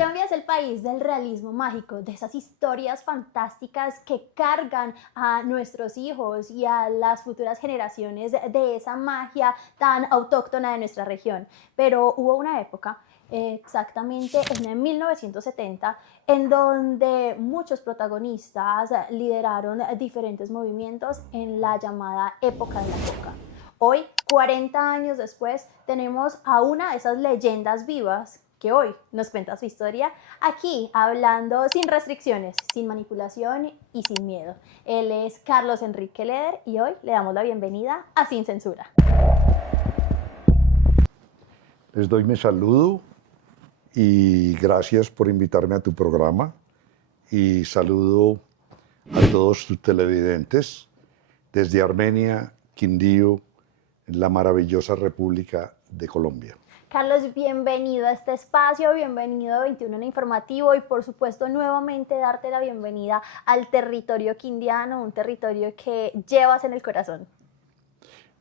Colombia es el país del realismo mágico, de esas historias fantásticas que cargan a nuestros hijos y a las futuras generaciones de esa magia tan autóctona de nuestra región. Pero hubo una época, exactamente en 1970, en donde muchos protagonistas lideraron diferentes movimientos en la llamada época de la coca. Hoy, 40 años después, tenemos a una de esas leyendas vivas que hoy nos cuenta su historia, aquí hablando sin restricciones, sin manipulación y sin miedo. Él es Carlos Enrique Leder y hoy le damos la bienvenida a Sin Censura. Les doy mi saludo y gracias por invitarme a tu programa y saludo a todos tus televidentes desde Armenia, Quindío, en la maravillosa República de Colombia. Carlos, bienvenido a este espacio, bienvenido a 21 en Informativo y por supuesto nuevamente darte la bienvenida al territorio quindiano, un territorio que llevas en el corazón.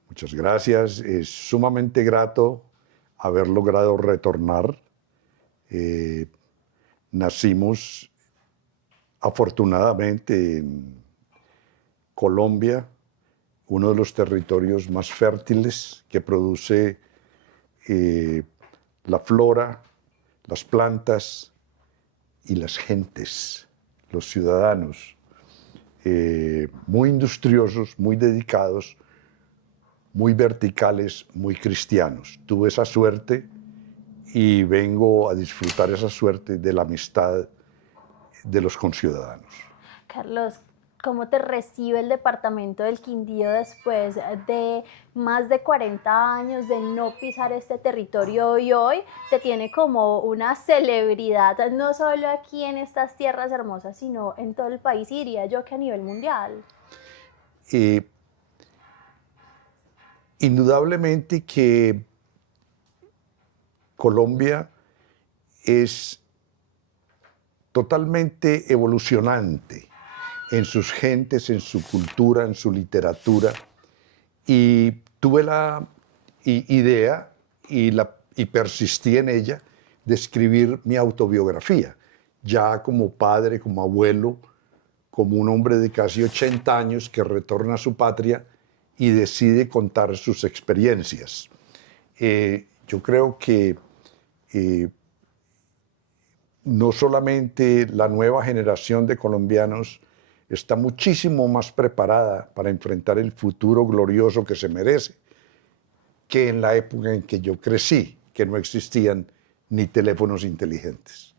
Muchas gracias, es sumamente grato haber logrado retornar. Nacimos afortunadamente en Colombia, uno de los territorios más fértiles que produce la flora, las plantas y las gentes, los ciudadanos, muy industriosos, muy dedicados, muy verticales, muy cristianos. Tuve esa suerte y vengo a disfrutar esa suerte de la amistad de los conciudadanos. Carlos, ¿cómo te recibe el departamento del Quindío después de más de 40 años de no pisar este territorio y hoy te tiene como una celebridad, no solo aquí en estas tierras hermosas, sino en todo el país y diría yo que a nivel mundial? Indudablemente que Colombia es totalmente evolucionante en sus gentes, en su cultura, en su literatura. Y tuve la idea y persistí en ella de escribir mi autobiografía, ya como padre, como abuelo, como un hombre de casi 80 años que retorna a su patria y decide contar sus experiencias. Yo creo que no solamente la nueva generación de colombianos está muchísimo más preparada para enfrentar el futuro glorioso que se merece que en la época en que yo crecí, que no existían ni teléfonos inteligentes.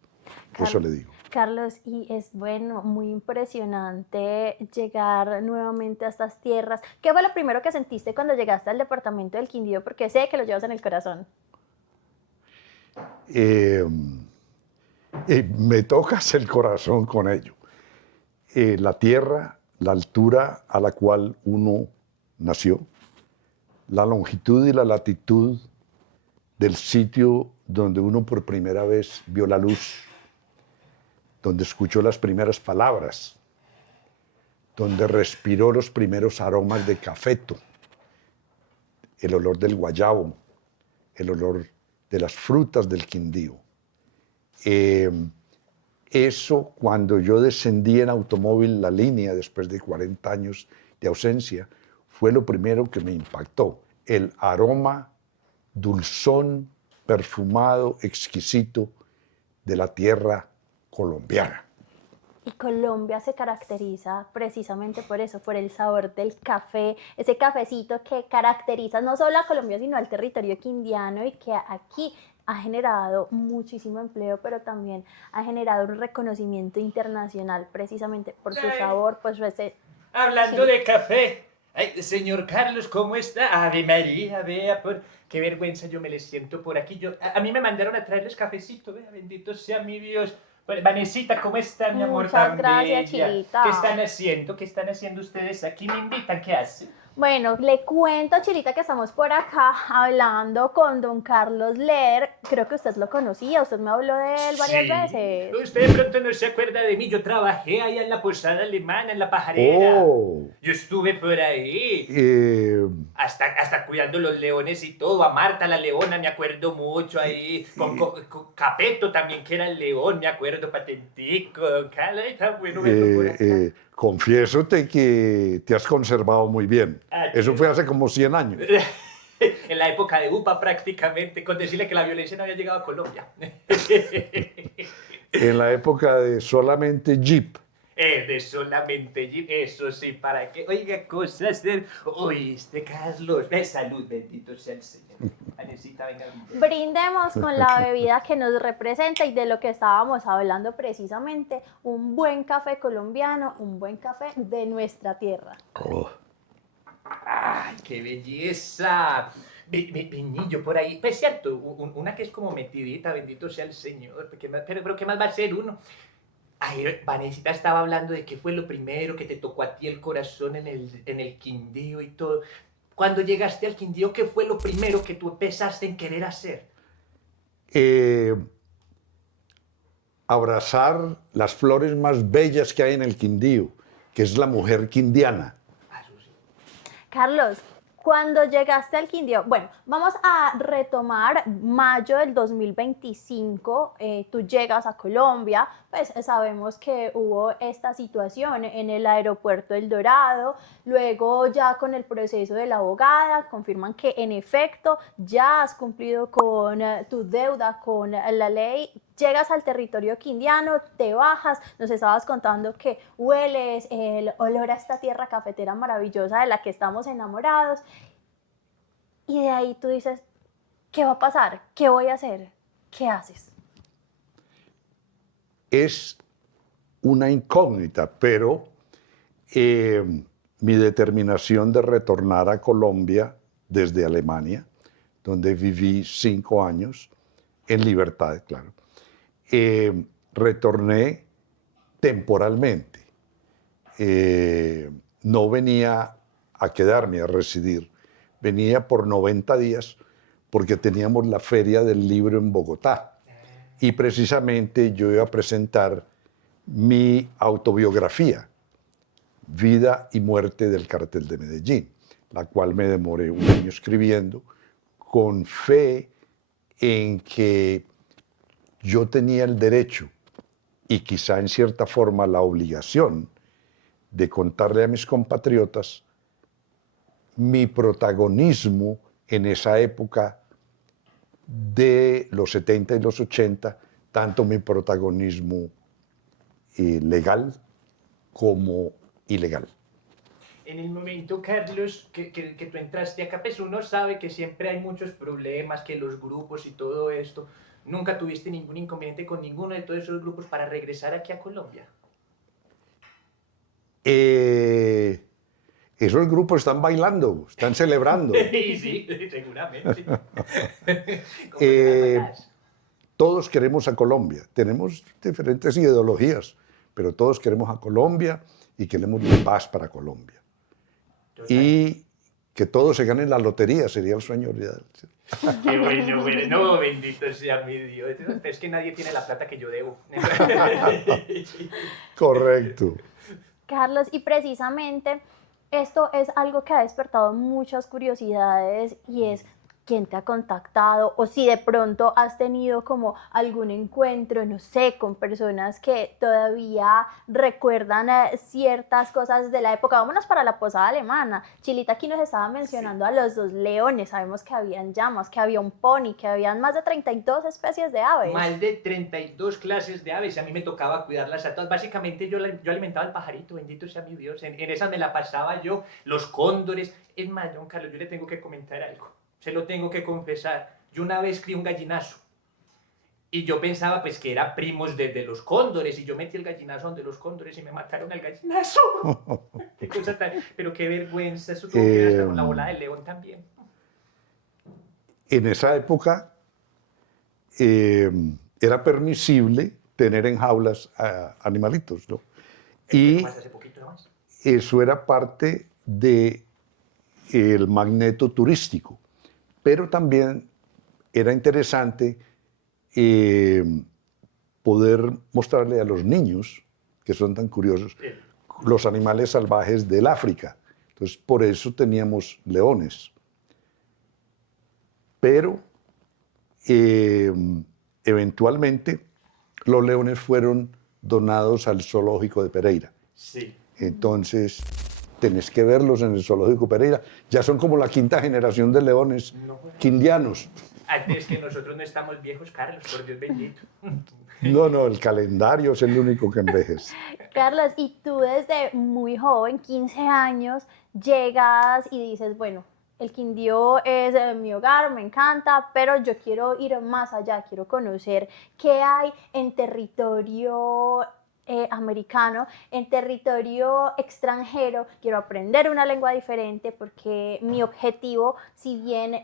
Eso le digo. Carlos, y es bueno, muy impresionante llegar nuevamente a estas tierras. ¿Qué fue lo primero que sentiste cuando llegaste al departamento del Quindío? Porque sé que lo llevas en el corazón. Me tocas el corazón con ello. La tierra, la altura a la cual uno nació, la longitud y la latitud del sitio donde uno por primera vez vio la luz, donde escuchó las primeras palabras, donde respiró los primeros aromas de cafeto, el olor del guayabo, el olor de las frutas del Quindío. Eso, cuando yo descendí en automóvil la línea después de 40 años de ausencia, fue lo primero que me impactó. El aroma dulzón, perfumado, exquisito de la tierra colombiana. Y Colombia se caracteriza precisamente por eso, por el sabor del café, ese cafecito que caracteriza no solo a Colombia, sino al territorio quindiano y que aquí ha generado muchísimo empleo, pero también ha generado un reconocimiento internacional precisamente por su sabor, pues ese... Hablando de café. Ay, señor Carlos, ¿cómo está? Ave María, vea, qué vergüenza yo me le siento por aquí. A mí me mandaron a traerles cafecito, vea, bendito sea mi Dios. Bueno, Vanesita, ¿cómo está, mi amor? Muchas Tan gracias, bella? Chilita. ¿Qué están haciendo? ¿Qué están haciendo ustedes aquí? ¿Me invitan? ¿Qué hacen? Bueno, le cuento, Chilita, que estamos por acá hablando con don Carlos Ler. Creo que usted lo conocía, usted me habló de él varias veces. Usted de pronto no se acuerda de mí. Yo trabajé allá en la posada alemana, en la pajarera. Oh, Yo estuve por ahí. eh, Hasta cuidando los leones y todo. A Marta la leona me acuerdo mucho ahí. Con Capeto también, que era el león, me acuerdo, patentico. Don Carlos, está bueno verlo por acá. confiésote que te has conservado muy bien. Ah, Eso fue hace como 100 años. En la época de UPA prácticamente, con decirle que la violencia no había llegado a Colombia. En la época de solamente Jeep. De solamente Jeep, eso sí, para que oiga cosas de... Oíste, Carlos, salud, bendito sea el Señor. Anecita, venga. Brindemos con la bebida que nos representa y de lo que estábamos hablando precisamente, un buen café colombiano, un buen café de nuestra tierra. Oh. ¡Ay, qué belleza! Niño, por ahí, pues cierto, una que es como metidita, bendito sea el Señor, pero ¿qué más va a ser uno? Ay, Vanesita estaba hablando de qué fue lo primero que te tocó a ti el corazón en el Quindío y todo. Cuando llegaste al Quindío, ¿qué fue lo primero que tú empezaste en querer hacer? Abrazar las flores más bellas que hay en el Quindío, que es la mujer quindiana. Ah, eso sí. Carlos, cuando llegaste al Quindío, bueno, vamos a retomar mayo del 2025, tú llegas a Colombia, pues sabemos que hubo esta situación en el aeropuerto El Dorado, luego ya con el proceso de la abogada confirman que en efecto ya has cumplido con tu deuda con la ley. Llegas al territorio quindiano, te bajas, nos estabas contando que hueles el olor a esta tierra cafetera maravillosa de la que estamos enamorados. Y de ahí tú dices, ¿qué va a pasar? ¿Qué voy a hacer? ¿Qué haces? Es una incógnita, pero mi determinación de retornar a Colombia desde Alemania, donde viví 5 años, en libertad, claro, retorné temporalmente. No venía a quedarme, a residir, venía por 90 días porque teníamos la Feria del Libro en Bogotá. Y precisamente yo iba a presentar mi autobiografía, Vida y Muerte del Cartel de Medellín, la cual me demoré un año escribiendo, con fe en que yo tenía el derecho y quizá en cierta forma la obligación de contarle a mis compatriotas mi protagonismo en esa época de los 70 y los 80, tanto mi protagonismo legal como ilegal. En el momento, Carlos, que tú entraste acá, pues uno sabe que siempre hay muchos problemas, que los grupos y todo esto. ¿Nunca tuviste ningún inconveniente con ninguno de todos esos grupos para regresar aquí a Colombia? Esos grupos están bailando, están celebrando. Sí, seguramente. ¿Cómo Todos queremos a Colombia. Tenemos diferentes ideologías, pero todos queremos a Colombia y queremos la paz para Colombia. Y que todos se ganen la lotería sería el sueño real. Qué bueno, no, bendito sea mi Dios. Es que nadie tiene la plata que yo debo. Correcto. Carlos, y precisamente esto es algo que ha despertado muchas curiosidades y es quién te ha contactado o si de pronto has tenido como algún encuentro, no sé, con personas que todavía recuerdan ciertas cosas de la época. Vámonos para la posada alemana. Chilita aquí nos estaba mencionando a los 2 leones, sabemos que habían llamas, que había un pony, que habían más de 32 especies de aves. Más de 32 clases de aves, a mí me tocaba cuidarlas a todas. Básicamente yo alimentaba al pajarito, bendito sea mi Dios. En esas me la pasaba yo, los cóndores. Es más, don Carlos, yo le tengo que comentar algo. Se lo tengo que confesar. Yo una vez crié un gallinazo. Y yo pensaba pues que eran primos de los cóndores. Y yo metí el gallinazo donde los cóndores y me mataron al gallinazo. Qué cosa tan... Pero qué vergüenza. Eso tuvo que ver hasta con la bola del león también. En esa época era permisible tener en jaulas animalitos, ¿no? Y Más hace poquito nomás. eso era parte de el magneto turístico, pero también era interesante poder mostrarle a los niños, que son tan curiosos, los animales salvajes del África. Entonces, por eso teníamos leones. Pero eventualmente los leones fueron donados al zoológico de Pereira. Sí. Entonces, tenés que verlos en el zoológico Pereira. Ya son como la quinta generación de leones quindianos. Antes que nosotros no estamos viejos, Carlos, por Dios bendito. No, el calendario es el único que envejece. Carlos, y tú desde muy joven, 15 años, llegas y dices, bueno, el Quindío es mi hogar, me encanta, pero yo quiero ir más allá, quiero conocer qué hay en territorio americano, en territorio extranjero. Quiero aprender una lengua diferente porque mi objetivo, si bien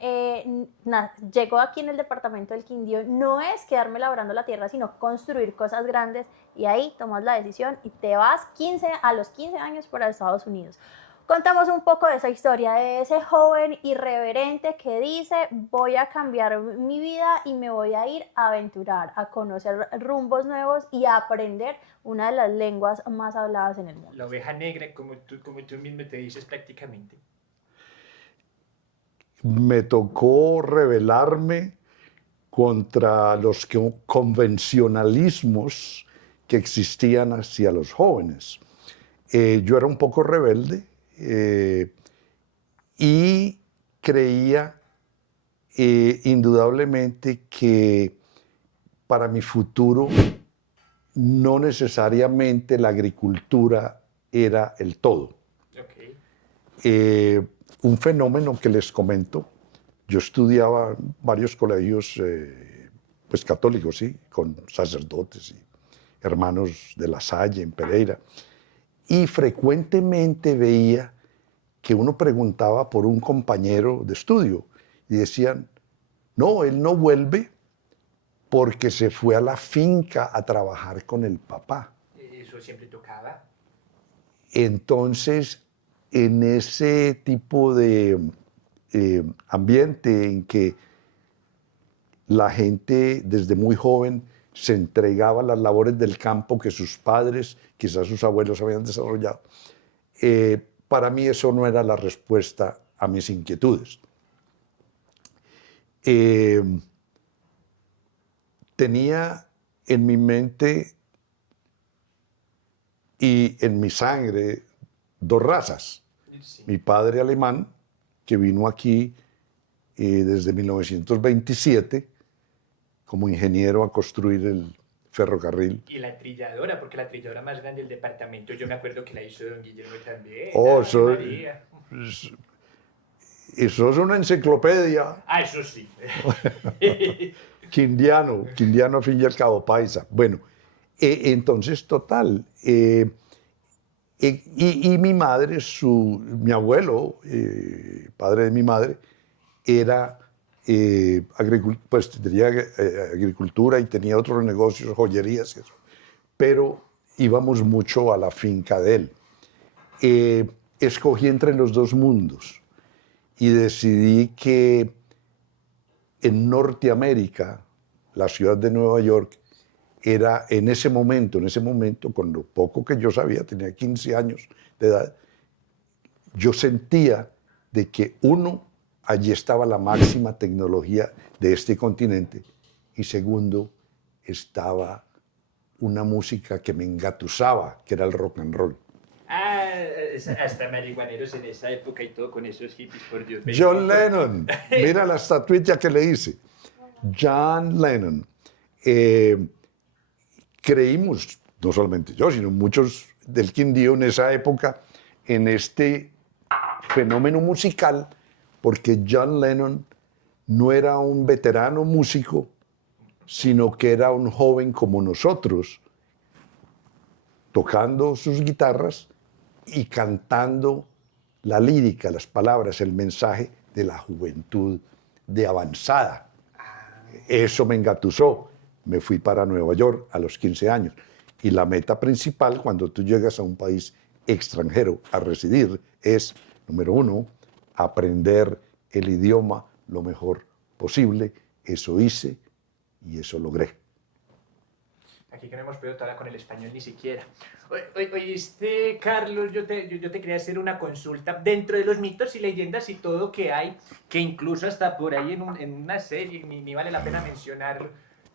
llego aquí en el departamento del Quindío, no es quedarme labrando la tierra, sino construir cosas grandes, y ahí tomas la decisión y te vas a los 15 años para Estados Unidos. Contamos un poco de esa historia, de ese joven irreverente que dice, voy a cambiar mi vida y me voy a ir a aventurar, a conocer rumbos nuevos y a aprender una de las lenguas más habladas en el mundo. La oveja negra, como tú mismo te dices prácticamente. Me tocó rebelarme contra los convencionalismos que existían hacia los jóvenes. Yo era un poco rebelde y creía indudablemente que para mi futuro no necesariamente la agricultura era el todo. Okay. Un fenómeno que les comento, yo estudiaba en varios colegios pues católicos, ¿sí? Con sacerdotes y hermanos de La Salle en Pereira, y frecuentemente veía que uno preguntaba por un compañero de estudio y decían, no, él no vuelve porque se fue a la finca a trabajar con el papá. Eso siempre tocaba. Entonces, en ese tipo de ambiente en que la gente desde muy joven se entregaba a las labores del campo que sus padres, quizás sus abuelos habían desarrollado, para mí eso no era la respuesta a mis inquietudes. Tenía en mi mente y en mi sangre dos razas. Sí. Mi padre alemán, que vino aquí desde 1927 como ingeniero a construir el ferrocarril. Y la trilladora, porque la trilladora más grande del departamento, yo me acuerdo que la hizo don Guillermo también. Oh, María. Eso es una enciclopedia. Ah, eso sí. Quindiano al fin y al cabo, paisa. Bueno, entonces, total. Y mi madre, mi abuelo, padre de mi madre, era pues tenía agricultura y tenía otros negocios, joyerías y eso. Pero íbamos mucho a la finca de él. Escogí entre los dos mundos y decidí que en Norteamérica, la ciudad de Nueva York, era en ese momento, con lo poco que yo sabía, tenía 15 años de edad, yo sentía de que allí estaba la máxima tecnología de este continente, y segundo, estaba una música que me engatusaba, que era el rock and roll. Ah, hasta marihuaneros en esa época y todo con esos hippies, por Dios. John Lennon, mira la estatuilla que le hice. John Lennon. Creímos, no solamente yo, sino muchos del Quindío en esa época, en este fenómeno musical, porque John Lennon no era un veterano músico, sino que era un joven como nosotros, tocando sus guitarras y cantando la lírica, las palabras, el mensaje de la juventud de avanzada. Eso me engatusó. Me fui para Nueva York a los 15 años. Y la meta principal cuando tú llegas a un país extranjero a residir es, número uno, aprender el idioma lo mejor posible. Eso hice y eso logré. Aquí que no hemos podido hablar con el español ni siquiera. Oíste, Carlos, yo te quería hacer una consulta. Dentro de los mitos y leyendas y todo que hay, que incluso hasta por ahí en una serie, ni vale la pena mencionarlo,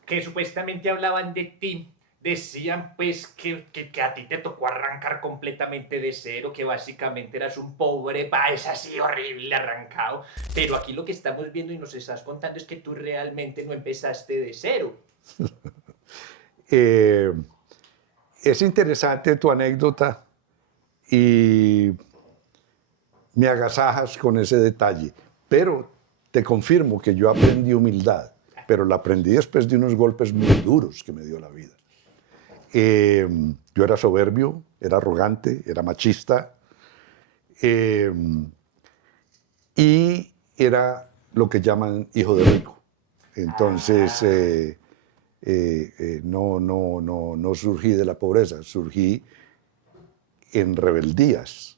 que supuestamente hablaban de ti, decían pues que a ti te tocó arrancar completamente de cero, que básicamente eras un pobre país así horrible arrancado. Pero aquí lo que estamos viendo y nos estás contando es que tú realmente no empezaste de cero. Es interesante tu anécdota y me agasajas con ese detalle, pero te confirmo que yo aprendí humildad, pero la aprendí después de unos golpes muy duros que me dio la vida. Yo era soberbio, era arrogante, era machista y era lo que llaman hijo de rico. Entonces, no surgí de la pobreza, surgí en rebeldías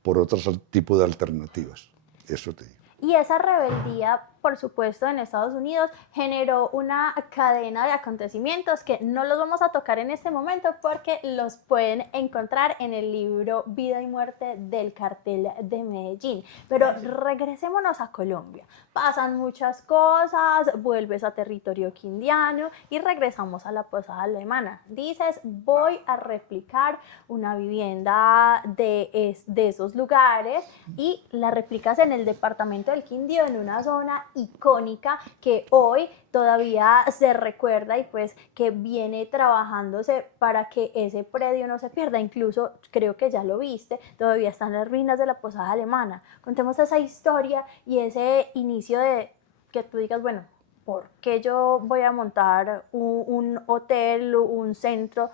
por otros tipos de alternativas. Eso te digo. Y esa rebeldía, por supuesto, en Estados Unidos generó una cadena de acontecimientos que no los vamos a tocar en este momento porque los pueden encontrar en el libro Vida y Muerte del Cartel de Medellín. Pero regresémonos a Colombia. Pasan muchas cosas, vuelves a territorio quindiano y regresamos a la posada alemana. Dices, voy a replicar una vivienda de esos lugares y la replicas en el departamento del Quindío, en una zona icónica que hoy todavía se recuerda y pues que viene trabajándose para que ese predio no se pierda. Incluso creo que ya lo viste, todavía están las ruinas de la posada alemana. Contemos esa historia y ese inicio de que tú digas, bueno, ¿por qué yo voy a montar un hotel, un centro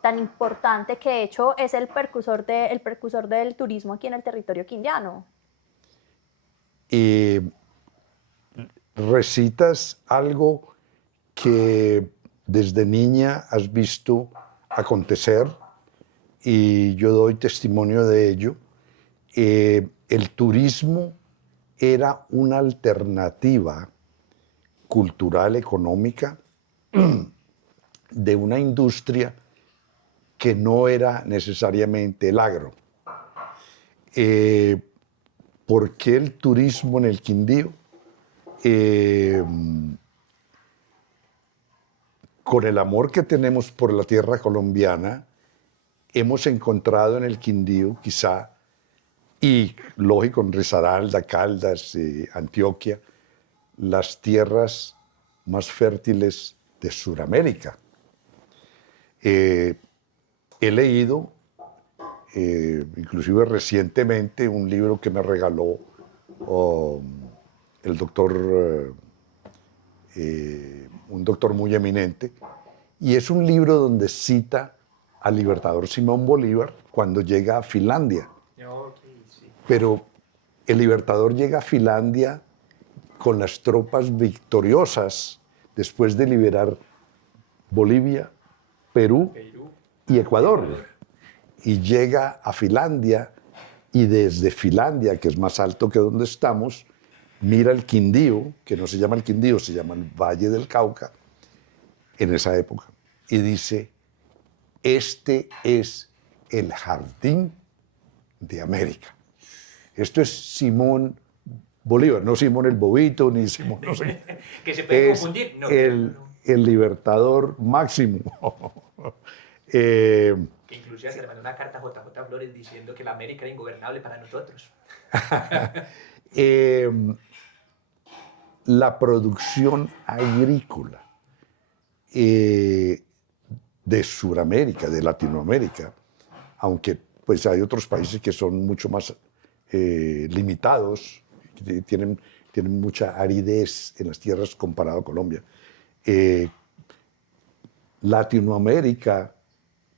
tan importante que de hecho es el precursor del turismo aquí en el territorio quindiano? Y recitas algo que desde niña has visto acontecer y yo doy testimonio de ello. El turismo era una alternativa cultural, económica, de una industria que no era necesariamente el agro. ¿Por qué el turismo en el Quindío? Con el amor que tenemos por la tierra colombiana, hemos encontrado en el Quindío quizá, y lógico en Risaralda, Caldas, Antioquia, las tierras más fértiles de Sudamérica. He leído, inclusive recientemente, un libro que me regaló el doctor, un doctor muy eminente, y es un libro donde cita al libertador Simón Bolívar cuando llega a Finlandia. Okay, sí. Pero el libertador llega a Finlandia con las tropas victoriosas después de liberar Bolivia, Perú y Ecuador. Y llega a Finlandia y desde Finlandia, que es más alto que donde estamos, mira el Quindío, que no se llama el Quindío, se llama el Valle del Cauca, en esa época, y dice, este es el jardín de América. Esto es Simón Bolívar, no Simón el Bobito, ni Simón, no sé. Que se puede Es confundir. No, el libertador máximo. Que inclusive se le mandó una carta a JJ Flores diciendo que la América era ingobernable para nosotros. La producción agrícola de Sudamérica, de Latinoamérica, aunque pues hay otros países que son mucho más limitados, que tienen mucha aridez en las tierras comparado a Colombia. Latinoamérica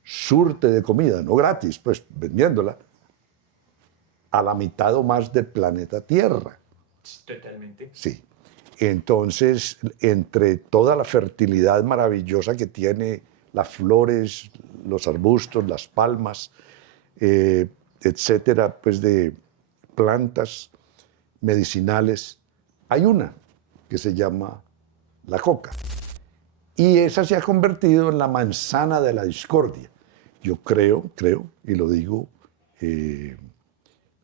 surte de comida, no gratis, pues vendiéndola, a la mitad o más del planeta Tierra. Totalmente. Sí. Entonces, entre toda la fertilidad maravillosa que tiene las flores, los arbustos, las palmas, etcétera, pues plantas medicinales, hay una que se llama la coca. Y esa se ha convertido en la manzana de la discordia. Yo creo, y lo digo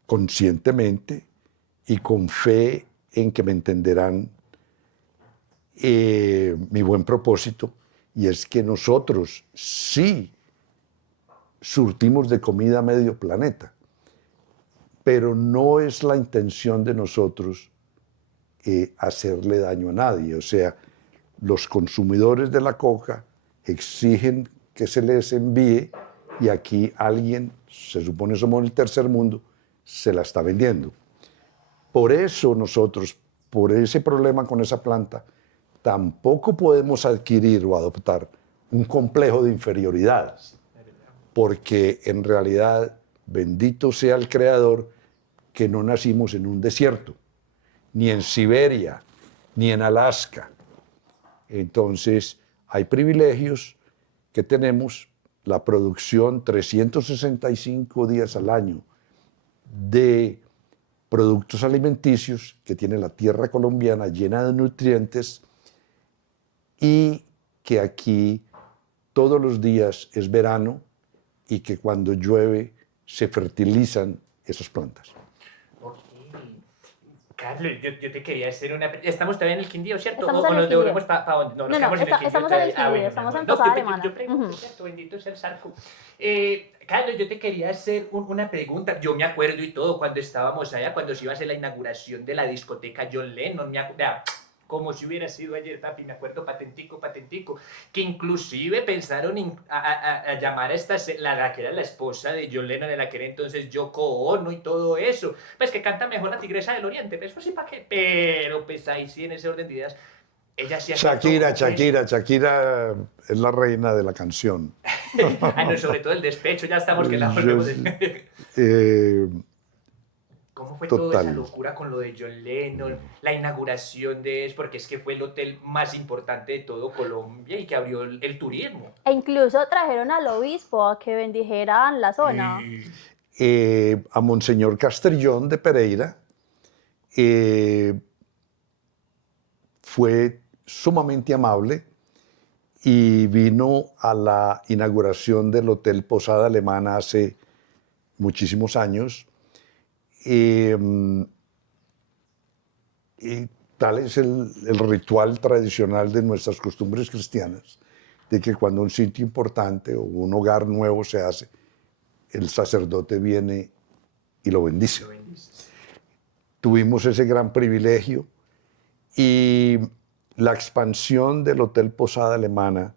conscientemente y con fe en que me entenderán mi buen propósito, y es que nosotros sí surtimos de comida a medio planeta, pero no es la intención de nosotros hacerle daño a nadie. O sea, los consumidores de la coca exigen que se les envíe y aquí alguien, se supone somos el tercer mundo, se la está vendiendo. Por eso nosotros, por ese problema con esa planta, tampoco podemos adquirir o adoptar un complejo de inferioridad, porque en realidad, bendito sea el Creador, que no nacimos en un desierto, ni en Siberia, ni en Alaska. Entonces, hay privilegios que tenemos, la producción 365 días al año de productos alimenticios que tiene la tierra colombiana llena de nutrientes y que aquí todos los días es verano y que cuando llueve se fertilizan esas plantas. Ok. Carlos, yo te quería hacer una... Estamos todavía en el Quindío, ¿cierto? Estamos ¿O en el nos devolvemos Quindío. para dónde? No, nos No, quedamos en el Quindío estamos en el todavía. Quindío, estamos en no, Posada yo Alemana. pregunto, ¿cierto? Bendito sea el Sarco. Carlos, yo te quería hacer una pregunta. Yo me acuerdo y todo cuando estábamos allá, cuando se iba a hacer la inauguración de la discoteca John Lennon, como si hubiera sido ayer, papi, me acuerdo patentico, que inclusive pensaron a llamar a la que era la esposa de John Lennon en aquel entonces, Yoko Ono y todo eso, pues que canta mejor la Tigresa del Oriente, pues sí, ¿para qué? Pero pues ahí sí, en ese orden de ideas, ella sí aceptó, Shakira es la reina de la canción. no, sobre todo el despecho, ya estamos que la Yo, volvemos eh, ¿Cómo fue toda esa total. locura con lo de John Lennon, la inauguración de eso? Porque es que fue el hotel más importante de todo Colombia y que abrió el turismo. E incluso trajeron al obispo a que bendijeran la zona. A Monseñor Castrillón de Pereira, fue sumamente amable y vino a la inauguración del Hotel Posada Alemana hace muchísimos años. Y tal es el ritual tradicional de nuestras costumbres cristianas, de que cuando un sitio importante o un hogar nuevo se hace, el sacerdote viene y lo bendice. Tuvimos ese gran privilegio y la expansión del Hotel Posada Alemana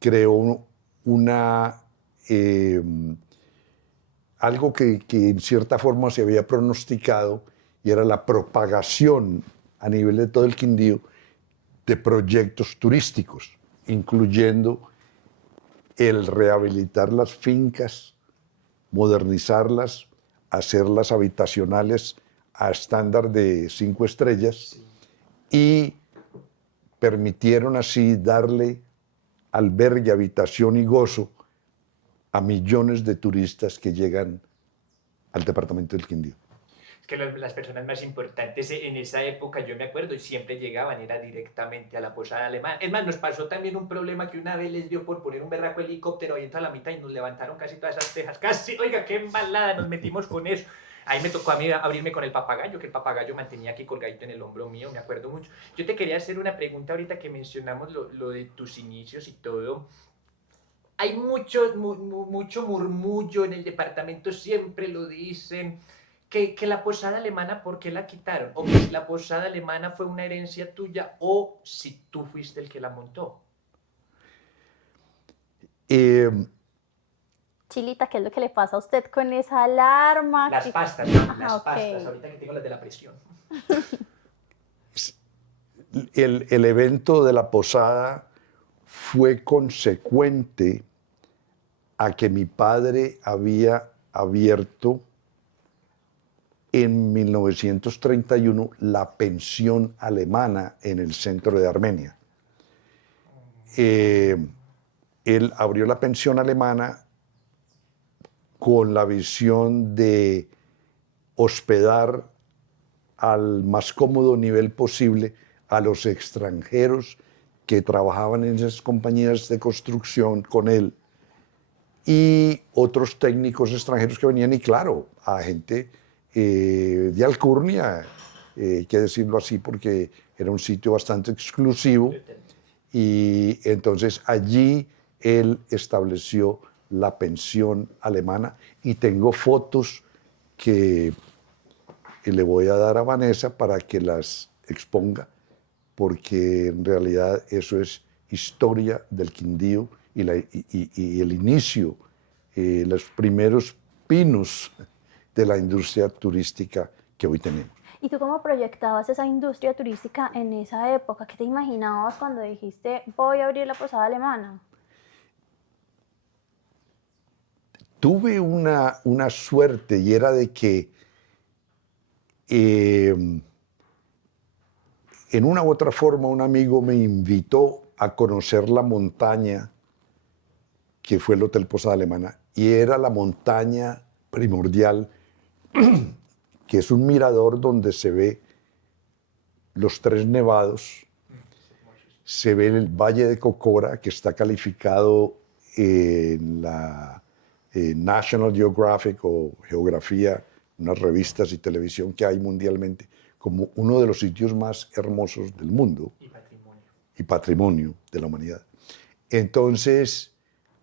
creó algo que en cierta forma se había pronosticado, y era la propagación a nivel de todo el Quindío de proyectos turísticos, incluyendo el rehabilitar las fincas, modernizarlas, hacerlas habitacionales a estándar de 5 estrellas, y permitieron así darle albergue, habitación y gozo a millones de turistas que llegan al departamento del Quindío. Es que las personas más importantes en esa época, yo me acuerdo, y siempre llegaban, era directamente a la Posada Alemana. Es más, nos pasó también un problema que una vez les dio por poner un berraco helicóptero ahí a la mitad y nos levantaron casi todas esas tejas. Casi, oiga, qué embalada nos metimos con eso. Ahí me tocó a mí abrirme con el papagayo, que el papagayo mantenía aquí colgadito en el hombro mío, me acuerdo mucho. Yo te quería hacer una pregunta ahorita que mencionamos lo de tus inicios y todo. Hay mucho murmullo en el departamento, siempre lo dicen, que la posada alemana, ¿por qué la quitaron? O que si la posada alemana fue una herencia tuya o si tú fuiste el que la montó. Chilita, ¿qué es lo que le pasa a usted con esa alarma? Las pastas, las ok. pastas, ahorita que tengo las de la presión. El evento de la posada fue consecuente a que mi padre había abierto en 1931 la pensión alemana en el centro de Armenia. Él abrió la pensión alemana con la visión de hospedar al más cómodo nivel posible a los extranjeros que trabajaban en esas compañías de construcción con él y otros técnicos extranjeros que venían, y claro, a gente de alcurnia, hay que decirlo así porque era un sitio bastante exclusivo, y entonces allí él estableció la pensión alemana, y tengo fotos que le voy a dar a Vanessa para que las exponga, porque en realidad eso es historia del Quindío y el inicio, los primeros pinos de la industria turística que hoy tenemos. ¿Y tú cómo proyectabas esa industria turística en esa época? ¿Qué te imaginabas cuando dijiste voy a abrir la posada alemana? Tuve una suerte, y era de que en una u otra forma un amigo me invitó a conocer la montaña que fue el Hotel Posada Alemana, y era la montaña primordial, que es un mirador donde se ve los tres nevados, se ve el Valle de Cocora, que está calificado en la National Geographic o Geografía, unas revistas y televisión que hay mundialmente, como uno de los sitios más hermosos del mundo y patrimonio de la humanidad. Entonces,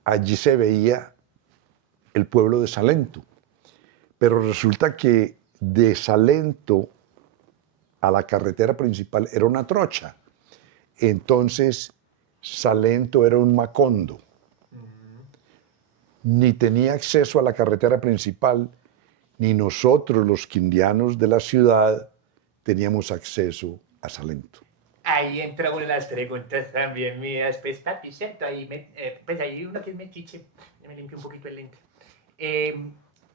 allí se veía el pueblo de Salento, pero resulta que de Salento a la carretera principal era una trocha. Entonces, Salento era un macondo. Ni tenía acceso a la carretera principal, ni nosotros, los quindianos de la ciudad, teníamos acceso a Salento. Ahí entra una de las preguntas también mías, pues papi, ¿cierto? Ahí pues ahí uno que es metiche, me limpio un poquito el lente.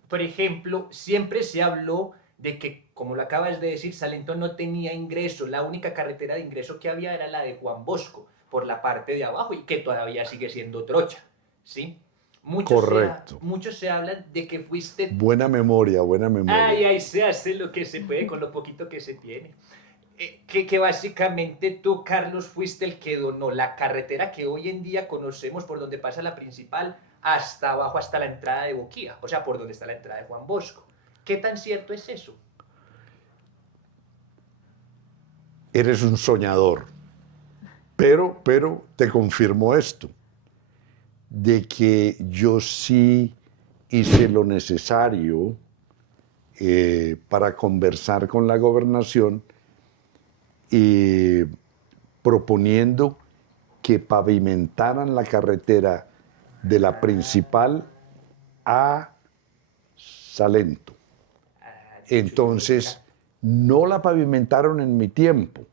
Por ejemplo, siempre se habló de que, como lo acabas de decir, Salento no tenía ingreso, la única carretera de ingreso que había era la de Juan Bosco, por la parte de abajo, y que todavía sigue siendo trocha, ¿sí? Correcto. Muchos se hablan de que fuiste... Buena memoria, buena memoria. Ay, ahí se hace lo que se puede con lo poquito que se tiene. Que básicamente tú, Carlos, fuiste el que donó la carretera que hoy en día conocemos, por donde pasa la principal, hasta abajo, hasta la entrada de Boquía, o sea, por donde está la entrada de Juan Bosco. ¿Qué tan cierto es eso? Eres un soñador, pero te confirmo esto, de que yo sí hice lo necesario para conversar con la gobernación, proponiendo que pavimentaran la carretera de la principal a Salento. Entonces, no la pavimentaron en mi tiempo,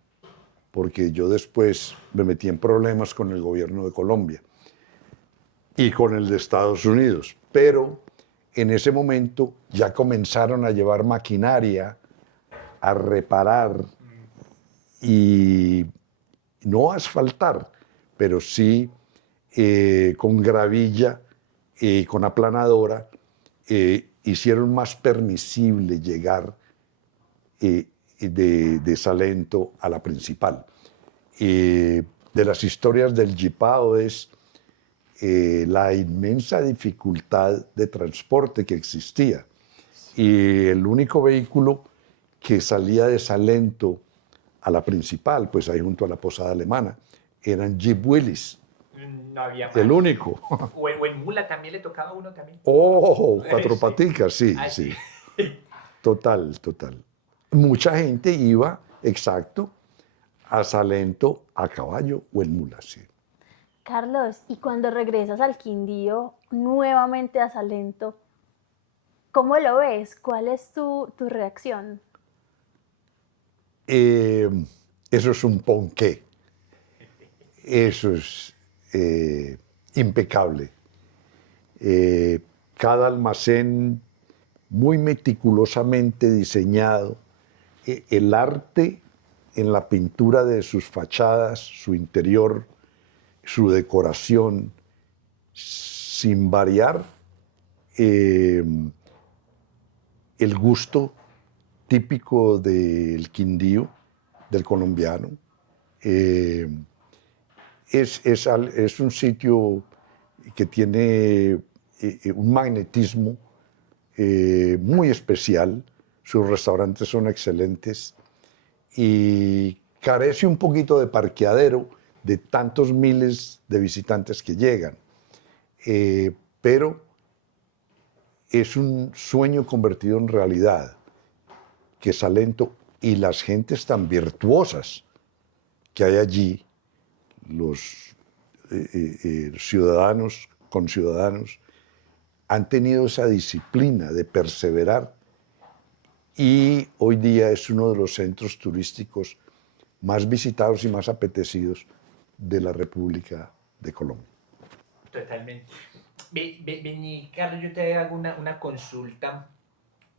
porque yo después me metí en problemas con el gobierno de Colombia y con el de Estados Unidos, pero en ese momento ya comenzaron a llevar maquinaria a reparar y no asfaltar, pero sí con gravilla y con aplanadora, hicieron más permisible llegar de Salento a la principal. De las historias del Jipao es la inmensa dificultad de transporte que existía. Y el único vehículo que salía de Salento a la principal, pues ahí junto a la Posada Alemana, eran Jeep Willys. No había más. El único. O en mula también le tocaba a uno también. Oh, cuatro Sí. paticas, sí, Ah, sí. sí. Total, total. Mucha gente iba, exacto, a Salento a caballo o en mula, sí. Carlos, y cuando regresas al Quindío, nuevamente a Salento, ¿cómo lo ves? ¿Cuál es tu reacción? Eso es un ponqué. Eso es impecable. Cada almacén muy meticulosamente diseñado. El arte en la pintura de sus fachadas, su interior, su decoración, sin variar eh, el gusto típico del Quindío, del colombiano. Es un sitio que tiene un magnetismo muy especial. Sus restaurantes son excelentes y carece un poquito de parqueadero de tantos miles de visitantes que llegan. Pero es un sueño convertido en realidad, que Salento y las gentes tan virtuosas que hay allí, los ciudadanos, conciudadanos, han tenido esa disciplina de perseverar y hoy día es uno de los centros turísticos más visitados y más apetecidos de la República de Colombia. Totalmente. Vení, Carlos, yo te hago una consulta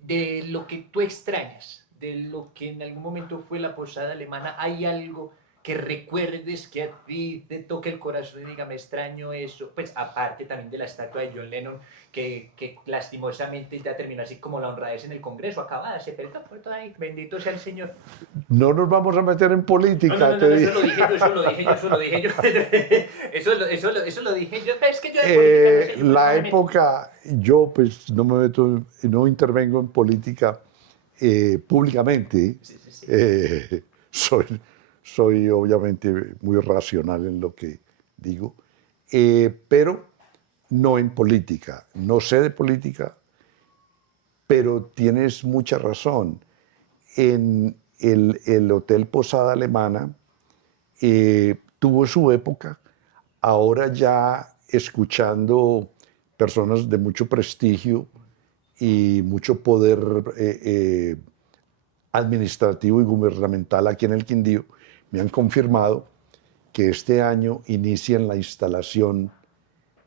de lo que tú extrañas, de lo que en algún momento fue la posada alemana. ¿Hay algo que recuerdes que a ti te toque el corazón y diga, me extraño eso? Pues aparte también de la estatua de John Lennon, que lastimosamente ya terminó así como la honradez en el Congreso, acabada, se perdió por todo ahí, bendito sea el Señor. No nos vamos a meter en política, No, te eso digo. lo dije yo, eso lo dije yo, eso lo dije yo. Eso lo dije yo, pero es que yo de política no sé, yo La no me meto. época, yo pues no me meto, no intervengo en política públicamente. Sí, sí, sí. Soy obviamente muy racional en lo que digo, pero no en política. No sé de política, pero tienes mucha razón. En el Hotel Posada Alemana tuvo su época, ahora ya escuchando personas de mucho prestigio y mucho poder administrativo y gubernamental aquí en el Quindío, me han confirmado que este año inician la instalación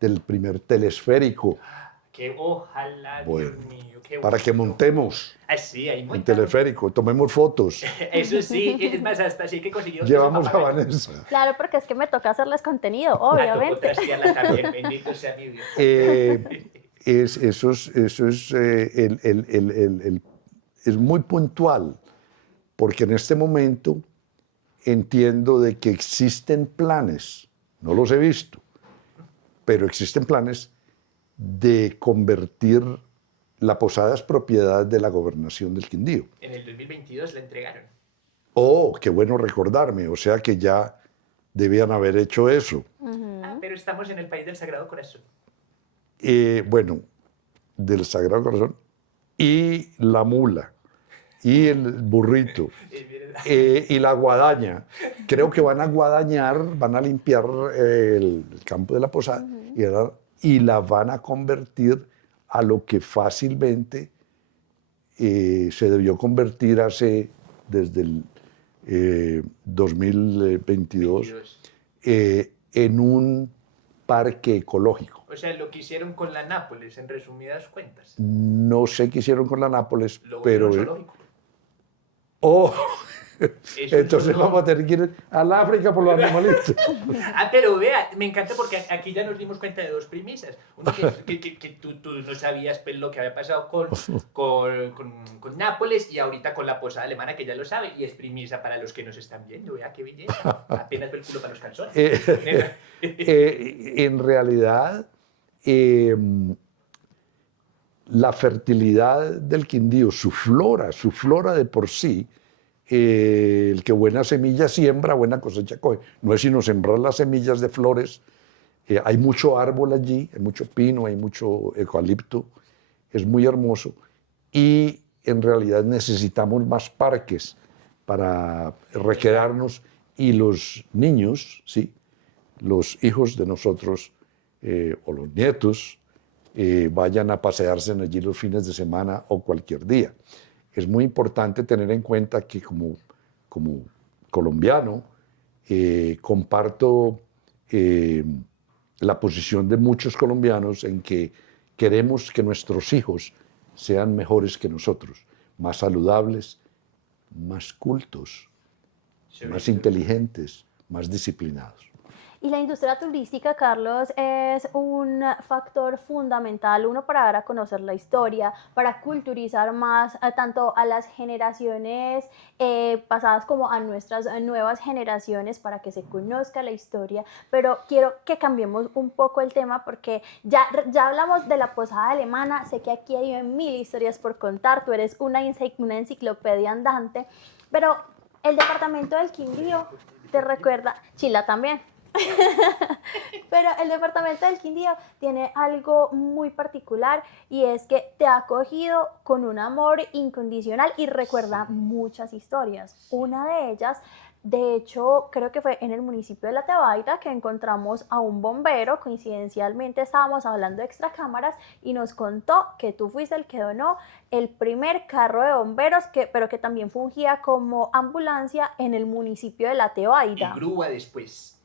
del primer telesférico. Que ojalá, Bueno, Dios mío, qué para que bonito. montemos Ah, sí, ahí en montamos. teleférico, tomemos fotos. Eso sí, es más, hasta sí que consiguió. Llevamos a Vanessa. Claro, porque es que me toca hacerles contenido, Tocó obviamente. trastearla también, bendito sea mi Dios. Eso es, es muy puntual, porque en este momento entiendo de que existen planes, no los he visto, pero existen planes de convertir la posada en propiedad de la gobernación del Quindío. En el 2022 la entregaron. Oh, qué bueno recordarme, o sea que ya debían haber hecho eso. Ah, pero estamos en el país del Sagrado Corazón. Bueno, del Sagrado Corazón, y la mula, y el burrito, y la guadaña. Creo que van a guadañar, van a limpiar el campo de la posada y la van a convertir a lo que fácilmente se debió convertir desde el 2022 en un parque ecológico. O sea, lo que hicieron con la Nápoles, en resumidas cuentas. No sé qué hicieron con la Nápoles, Lo pero... volvieron zoológico. Oh, Eso entonces no. vamos a tener que ir al África por los animalitos. Ah, pero vea, me encanta porque aquí ya nos dimos cuenta de dos premisas. Uno, que tú no sabías pues, lo que había pasado con Nápoles y ahorita con la posada alemana, que ya lo sabe, y es premisa para los que nos están viendo. Vea, qué belleza. Apenas ve el culo para los calzones. En realidad, la fertilidad del Quindío, su flora de por sí, el que buena semilla siembra, buena cosecha coge. No es sino sembrar las semillas de flores. Hay mucho árbol allí, hay mucho pino, hay mucho eucalipto, es muy hermoso. Y en realidad necesitamos más parques para recrearnos y los niños, ¿sí? Los hijos de nosotros o los nietos vayan a pasearse allí los fines de semana o cualquier día. Es muy importante tener en cuenta que como colombiano comparto la posición de muchos colombianos en que queremos que nuestros hijos sean mejores que nosotros, más saludables, más cultos, más inteligentes, más disciplinados. Y la industria turística, Carlos, es un factor fundamental, uno, para dar a conocer la historia, para culturizar más tanto a las generaciones pasadas como a nuestras nuevas generaciones, para que se conozca la historia. Pero quiero que cambiemos un poco el tema, porque ya hablamos de la posada alemana, sé que aquí hay mil historias por contar, tú eres una enciclopedia andante, pero el departamento del Quindío te recuerda, Chila también. Pero el departamento del Quindío tiene algo muy particular, y es que te ha acogido con un amor incondicional y recuerda muchas historias. Una de ellas, de hecho, creo que fue en el municipio de La Tebaida, que encontramos a un bombero. Coincidencialmente estábamos hablando de extracámaras y nos contó que tú fuiste el que donó el primer carro de bomberos, pero que también fungía como ambulancia en el municipio de La Y Tebaida. grúa después.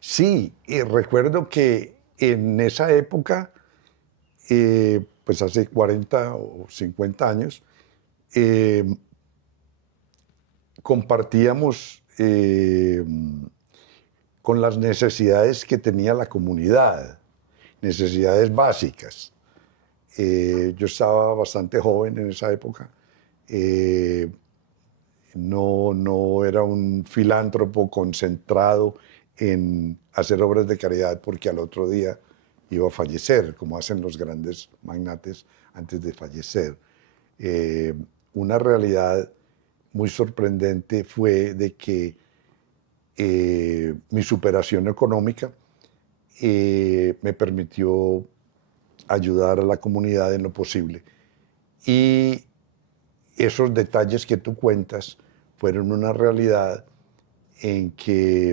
Sí, y recuerdo que en esa época, pues hace 40 o 50 años, compartíamos con las necesidades que tenía la comunidad, necesidades básicas. Yo estaba bastante joven en esa época. No era un filántropo concentrado en hacer obras de caridad porque al otro día iba a fallecer, como hacen los grandes magnates antes de fallecer. Una realidad muy sorprendente fue de que mi superación económica me permitió ayudar a la comunidad en lo posible. Y esos detalles que tú cuentas fueron una realidad en que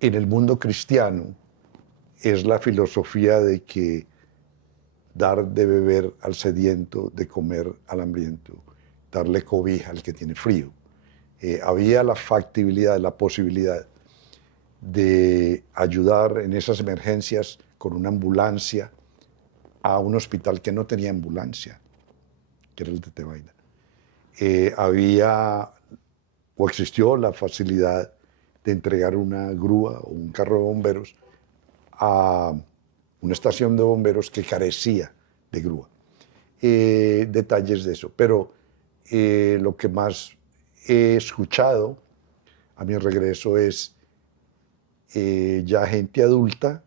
en el mundo cristiano es la filosofía de que dar de beber al sediento, de comer al hambriento, darle cobija al que tiene frío. Había la factibilidad, la posibilidad de ayudar en esas emergencias con una ambulancia a un hospital que no tenía ambulancia, que era el de Tebaida. Había o existió la facilidad de entregar una grúa o un carro de bomberos a una estación de bomberos que carecía de grúa. Detalles de eso. Pero lo que más he escuchado a mi regreso es ya gente adulta,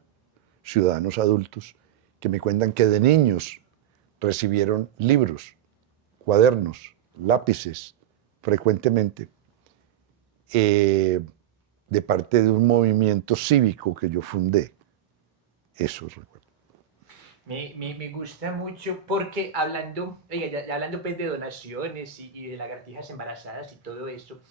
ciudadanos adultos, que me cuentan que de niños recibieron libros, cuadernos, lápices, frecuentemente, de parte de un movimiento cívico que yo fundé. Eso recuerdo. Me gusta mucho porque hablando, oiga, ya hablando pues de donaciones y de lagartijas embarazadas y todo eso,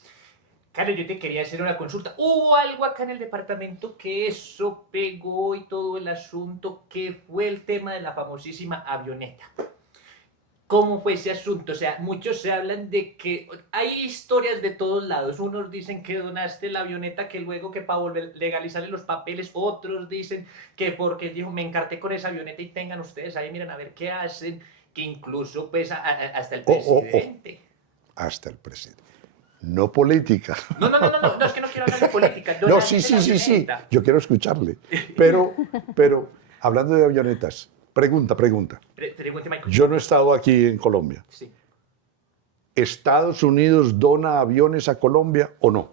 claro, yo te quería hacer una consulta. Hubo algo acá en el departamento que eso pegó y todo el asunto, que fue el tema de la famosísima avioneta. ¿Cómo fue ese asunto? O sea, muchos se hablan de que hay historias de todos lados. Unos dicen que donaste la avioneta, que luego que para volver legalizarle los papeles. Otros dicen que porque dijo, me encarté con esa avioneta y tengan ustedes ahí, miren a ver qué hacen. Que incluso pues hasta el presidente. Hasta el presidente. No política. No, es que no quiero hablar de política. No, sí. Yo quiero escucharle. Pero hablando de avionetas, pregunta. Pregunte, Michael. Yo no he estado aquí en Colombia. Sí. ¿Estados Unidos dona aviones a Colombia o no?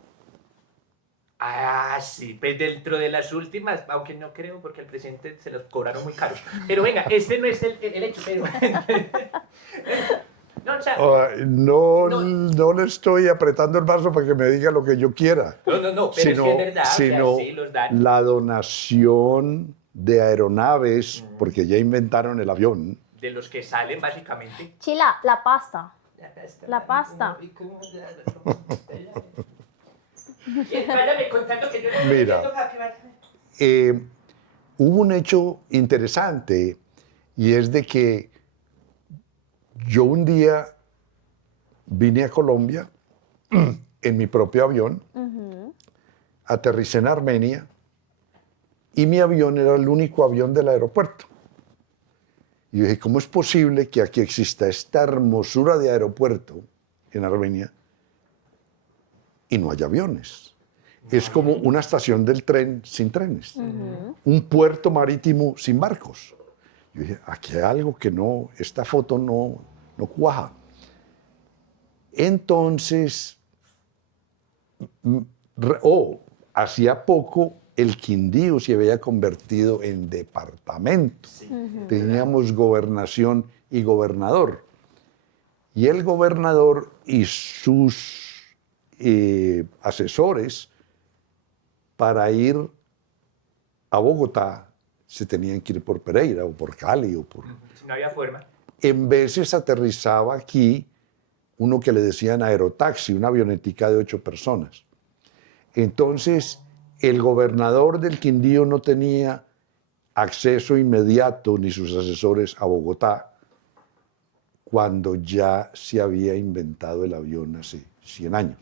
Ah, sí, pues dentro de las últimas, aunque no creo porque al presidente se los cobraron muy caros. Pero venga, este no es el hecho, pero... No, o sea, no le estoy apretando el brazo para que me diga lo que yo quiera. no, pero es que es verdad, sino o sea, sí los dan. la donación de aeronaves, porque ya inventaron el avión. De los que salen, básicamente. Chila, la pasta. La pasta. Váyame contando que yo no Mira, entiendo para qué vaya. hubo un hecho interesante, y es de que yo un día vine a Colombia en mi propio avión, aterricé en Armenia, y mi avión era el único avión del aeropuerto. Y yo dije, ¿cómo es posible que aquí exista esta hermosura de aeropuerto en Armenia y no hay aviones. Es como una estación del tren sin trenes, un puerto marítimo sin barcos. Yo dije, aquí hay algo que no, esta foto no cuaja. Entonces, hacía poco el Quindío se había convertido en departamento. Sí. Teníamos gobernación y gobernador. Y el gobernador y sus asesores, para ir a Bogotá, se tenían que ir por Pereira o por Cali o por... Si no había forma. En veces aterrizaba aquí uno que le decían aerotaxi, una avionetica de 8 personas. Entonces, el gobernador del Quindío no tenía acceso inmediato, ni sus asesores, a Bogotá, cuando ya se había inventado el avión hace 100 años.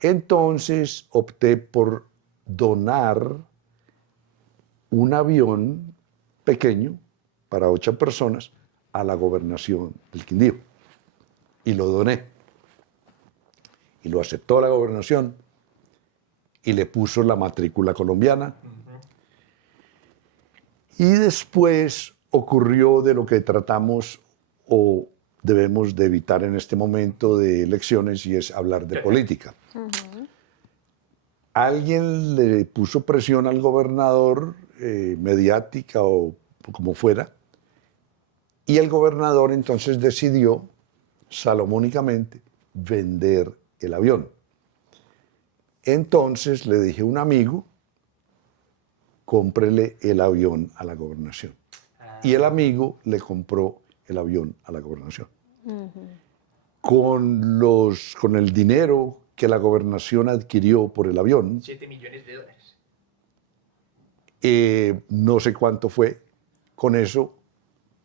Entonces, opté por donar un avión pequeño para 8 personas a la gobernación del Quindío. Y lo doné. Y lo aceptó la gobernación y le puso la matrícula colombiana. Y después ocurrió de lo que tratamos o debemos de evitar en este momento de elecciones, y es hablar de política. Alguien le puso presión al gobernador, mediática o como fuera, y el gobernador entonces decidió salomónicamente vender el avión. Entonces le dije a un amigo, cómprele el avión a la gobernación. Y el amigo le compró el avión a la gobernación. Con el dinero que la gobernación adquirió por el avión, $7 millones. no sé cuánto fue, con eso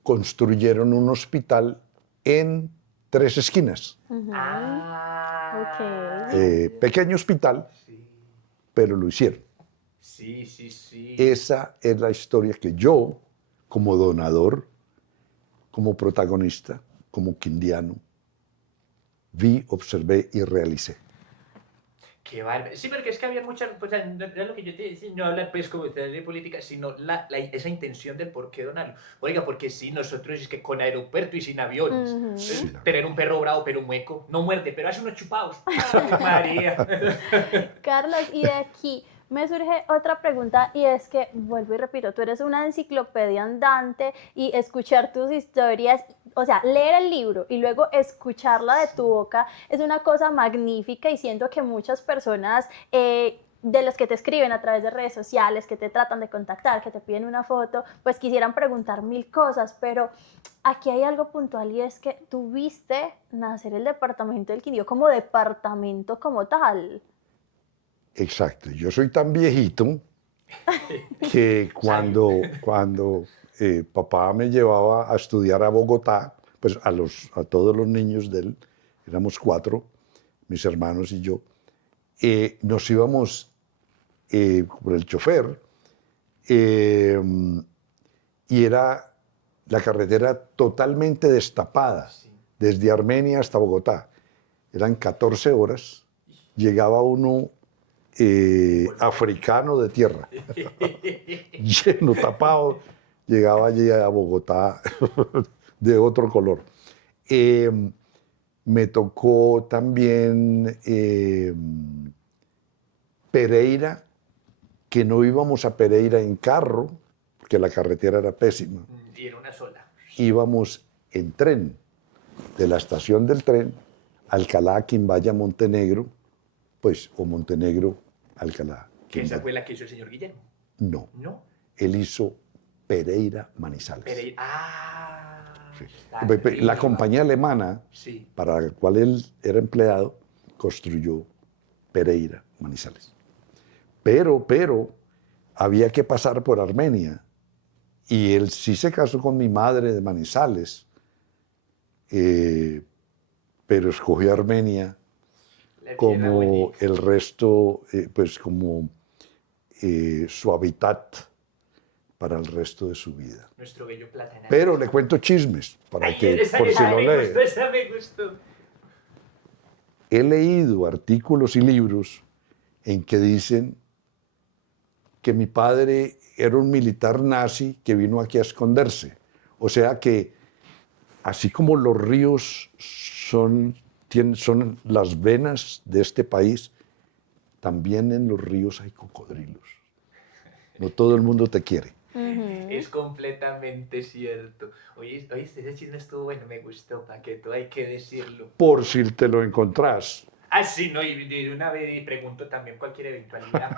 construyeron un hospital en 3 esquinas. Pequeño hospital, Sí. pero lo hicieron. Sí, sí, sí. Esa es la historia que yo, como donador, como protagonista, como quindiano, vi, observé y realicé. Qué bárbaro. Sí, porque es que había muchas, pues, no era lo que yo te decía, no hablar pues como de política, sino esa intención del por qué donarlo. Oiga, porque sí, nosotros es que con aeropuerto y sin aviones, Sí. tener un perro bravo pero mueco, no muerde, pero hace unos chupados. ¡Ay, María! Carlos, y de aquí me surge otra pregunta, y es que, vuelvo y repito, tú eres una enciclopedia andante, y escuchar tus historias, o sea, leer el libro y luego escucharla de tu boca es una cosa magnífica, y siento que muchas personas de los que te escriben a través de redes sociales, que te tratan de contactar, que te piden una foto, pues quisieran preguntar 1000 cosas, pero aquí hay algo puntual, y es que tú viste nacer el departamento del Quindío como departamento como tal. Exacto. Yo soy tan viejito que cuando papá me llevaba a estudiar a Bogotá, pues a todos los niños de él, éramos 4, mis hermanos y yo, nos íbamos por el chofer, y era la carretera totalmente destapada, desde Armenia hasta Bogotá. Eran 14 horas, llegaba uno africano de tierra, lleno, tapado, llegaba allí a Bogotá de otro color. Me tocó también Pereira, que no íbamos a Pereira en carro, porque la carretera era pésima. Y era una sola. Íbamos en tren, de la estación del tren, Alcalá, Quimbaya, Montenegro, pues, o Montenegro, Alcalá. Que esa fue la que hizo el señor Guillermo. No, ¿No? él hizo Pereira, Manizales. Pereira. Sí. Está La arriba. compañía alemana, Sí. para la cual él era empleado, construyó Pereira, Manizales. Pero había que pasar por Armenia, y él sí se casó con mi madre de Manizales, pero escogió Armenia La tierra como bonita. el resto, pues como su hábitat para el resto de su vida. Nuestro bello Platanares. Pero le cuento chismes, para Ay, que, esa por si lo me lee. gustó, esa me gustó. he leído artículos y libros en que dicen que mi padre era un militar nazi que vino aquí a esconderse. O sea que así como los ríos son las venas de este país, también en los ríos hay cocodrilos. No todo el mundo te quiere. Es completamente cierto. Oye, ese chisme estuvo bueno, me gustó, Paqueto, hay que decirlo. Por si te lo encontrás. Ah, sí, no, y de una vez pregunto también cualquier eventualidad.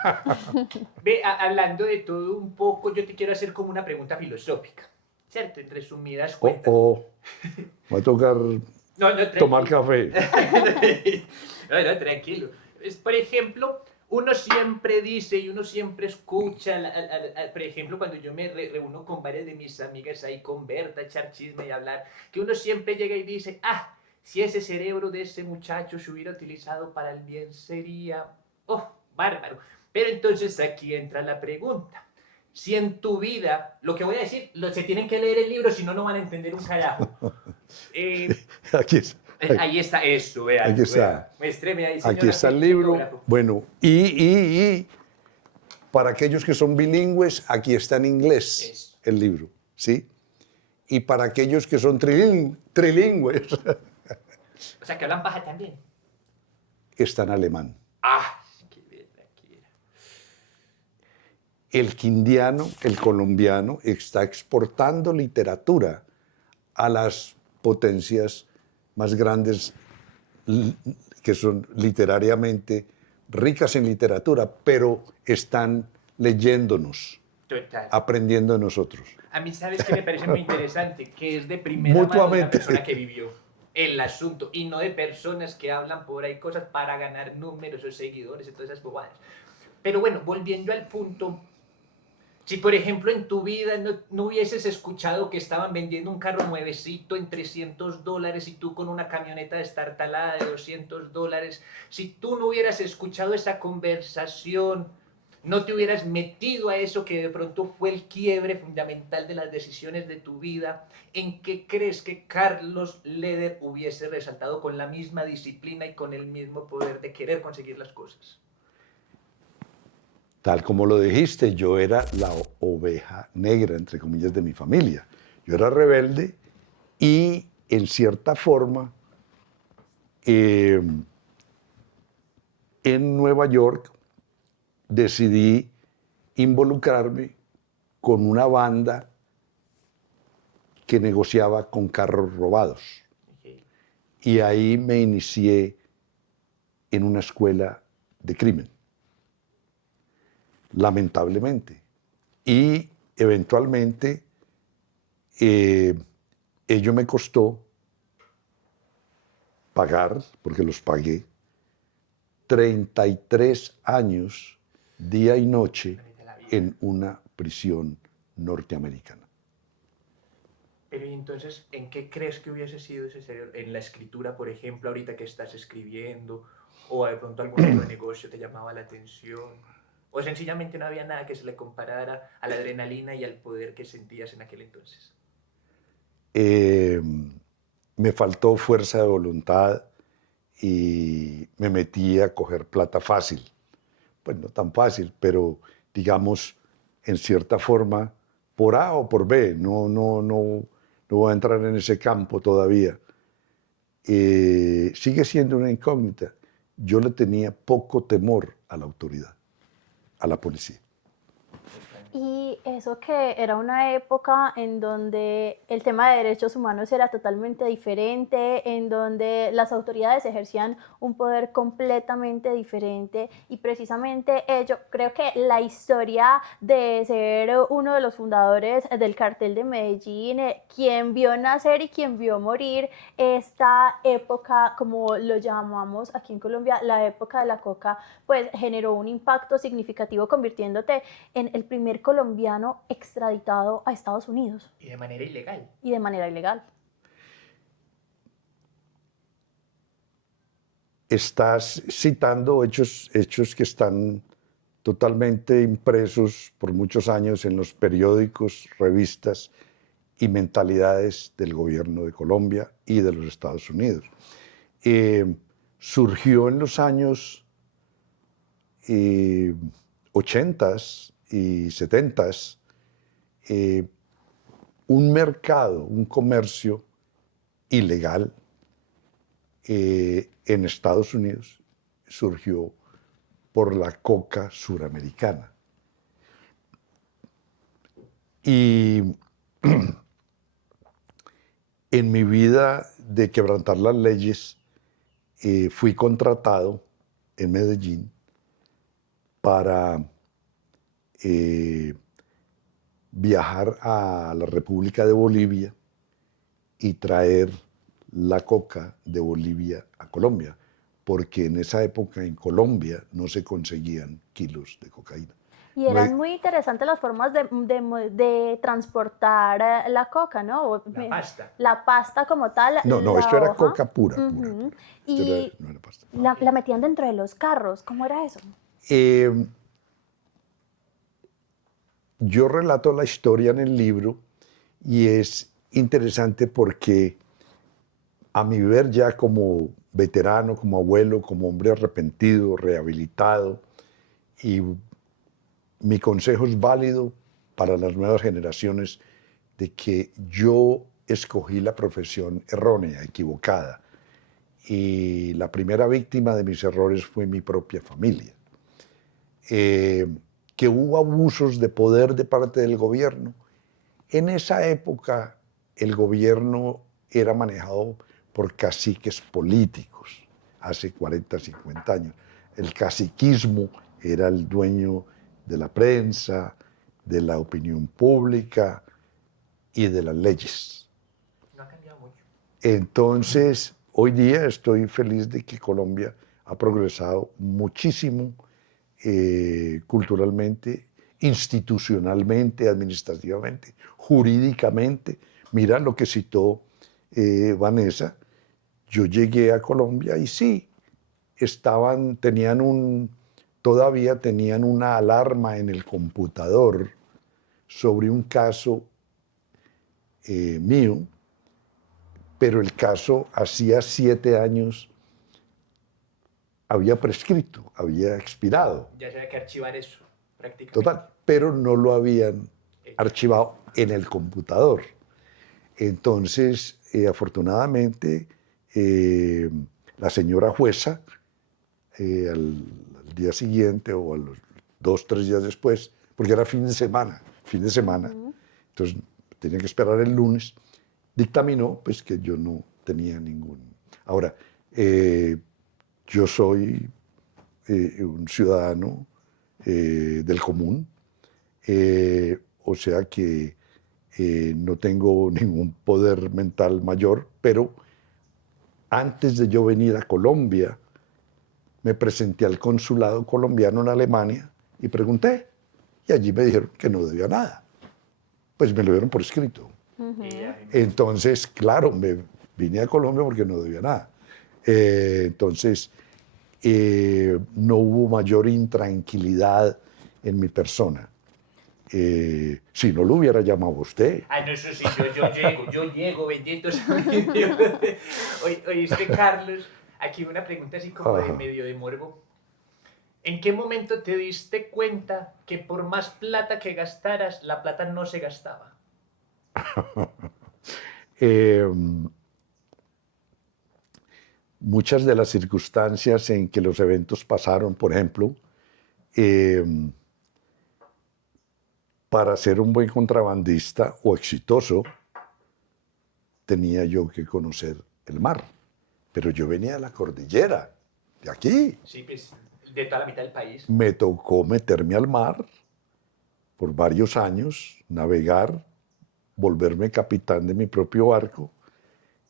Ve, hablando de todo un poco, yo te quiero hacer como una pregunta filosófica, ¿cierto? En resumidas cuentas. Va a tocar tomar café. No, tranquilo. Por ejemplo, uno siempre dice y uno siempre escucha, por ejemplo, cuando yo me reúno con varias de mis amigas ahí con Berta, echar chisme y hablar, que uno siempre llega y dice, ah, si ese cerebro de ese muchacho se hubiera utilizado para el bien sería, oh, bárbaro. Pero entonces aquí entra la pregunta. Si en tu vida, lo que voy a decir, se tienen que leer el libro, si no, no van a entender un carajo. Ahí está eso, vean. Aquí está. Muéstreme ahí, señora. Aquí está el libro. Bueno, y para aquellos que son bilingües, aquí está en inglés el libro, ¿sí? Y para aquellos que son trilingües, o sea, que hablan paja también. está en alemán. Ah, qué bien, El quindiano, el colombiano, está exportando literatura a las potencias más grandes que son literariamente ricas en literatura, pero están leyéndonos, total, aprendiendo de nosotros. A mí, ¿sabes qué me parece muy interesante? Que es de primera mano de una persona que vivió el asunto y no de personas que hablan por ahí cosas para ganar números o seguidores y todas esas bobadas. Pero bueno, volviendo al punto, si por ejemplo en tu vida no hubieses escuchado que estaban vendiendo un carro nuevecito en $300 y tú con una camioneta destartalada de $200, si tú no hubieras escuchado esa conversación, no te hubieras metido a eso que de pronto fue el quiebre fundamental de las decisiones de tu vida, ¿en qué crees que Carlos Leder hubiese resaltado con la misma disciplina y con el mismo poder de querer conseguir las cosas? Tal como lo dijiste, yo era la oveja negra, entre comillas, de mi familia. Yo era rebelde y, en cierta forma, en Nueva York decidí involucrarme con una banda que negociaba con carros robados. Y ahí me inicié en una escuela de crimen, lamentablemente. Y eventualmente ello me costó pagar, porque los pagué, 33 años, día y noche, en una prisión norteamericana. Pero ¿y entonces en qué crees que hubiese sido ese cerebro? ¿En la escritura, por ejemplo, ahorita que estás escribiendo? ¿O de pronto algún otro negocio te llamaba la atención? ¿O sencillamente no había nada que se le comparara a la adrenalina y al poder que sentías en aquel entonces? Me faltó fuerza de voluntad y me metí a coger plata fácil. Pues no tan fácil, pero digamos, en cierta forma, por A o por B. No voy a entrar en ese campo todavía. Sigue siendo una incógnita. Yo le tenía poco temor a la autoridad, a la policía. Y eso que era una época en donde el tema de derechos humanos era totalmente diferente, en donde las autoridades ejercían un poder completamente diferente y precisamente yo creo que la historia de ser uno de los fundadores del cartel de Medellín, quien vio nacer y quien vio morir esta época, como lo llamamos aquí en Colombia, la época de la coca, pues generó un impacto significativo convirtiéndote en el primer colombiano extraditado a Estados Unidos. Y de manera ilegal. Y de manera ilegal. Estás citando hechos que están totalmente impresos por muchos años en los periódicos, revistas y mentalidades del gobierno de Colombia y de los Estados Unidos. surgió en los años 80s y 70s un mercado, un comercio ilegal en Estados Unidos. Surgió por la coca suramericana. Y en mi vida de quebrantar las leyes, fui contratado en Medellín para viajar a la República de Bolivia y traer la coca de Bolivia a Colombia, porque en esa época en Colombia no se conseguían kilos de cocaína. Y eran muy interesantes las formas de transportar la coca, ¿no? La pasta. La pasta como tal. No, esto era coca pura. Y no era pasta. la metían dentro de los carros. ¿Cómo era eso? Yo relato la historia en el libro y es interesante porque a mi ver ya como veterano, como abuelo, como hombre arrepentido, rehabilitado, y mi consejo es válido para las nuevas generaciones de que yo escogí la profesión errónea, equivocada, y la primera víctima de mis errores fue mi propia familia. Que hubo abusos de poder de parte del gobierno. En esa época el gobierno era manejado por caciques políticos, hace 40, 50 años. El caciquismo era el dueño de la prensa, de la opinión pública y de las leyes. No ha cambiado mucho. Entonces, hoy día estoy feliz de que Colombia ha progresado muchísimo culturalmente, institucionalmente, administrativamente, jurídicamente. Mira lo que citó Vanessa. Yo llegué a Colombia y sí, todavía tenían una alarma en el computador sobre un caso mío, pero el caso hacía 7 años había prescrito, había expirado. Ya se había que archivar eso, prácticamente. Total, pero no lo habían archivado en el computador. Entonces, afortunadamente, la señora jueza, al día siguiente o a los 2, 3 días después, porque era fin de semana, entonces tenía que esperar el lunes, dictaminó pues, que yo no tenía ningún... Ahora, yo soy un ciudadano del común, o sea que no tengo ningún poder mental mayor, pero antes de yo venir a Colombia, me presenté al consulado colombiano en Alemania y pregunté, y allí me dijeron que no debía nada. Pues me lo dieron por escrito. Entonces, claro, me vine a Colombia porque no debía nada. Entonces, no hubo mayor intranquilidad en mi persona. Si no lo hubiera llamado usted. Ay, no, eso sí, yo llego, bendito sea mi Dios. Oíste, Carlos, aquí una pregunta así como de medio de morbo. ¿En qué momento te diste cuenta que por más plata que gastaras, la plata no se gastaba? Muchas de las circunstancias en que los eventos pasaron, por ejemplo, para ser un buen contrabandista o exitoso, tenía yo que conocer el mar. Pero yo venía de la cordillera, de aquí. Sí, pues, de toda la mitad del país. Me tocó meterme al mar por varios años, navegar, volverme capitán de mi propio barco,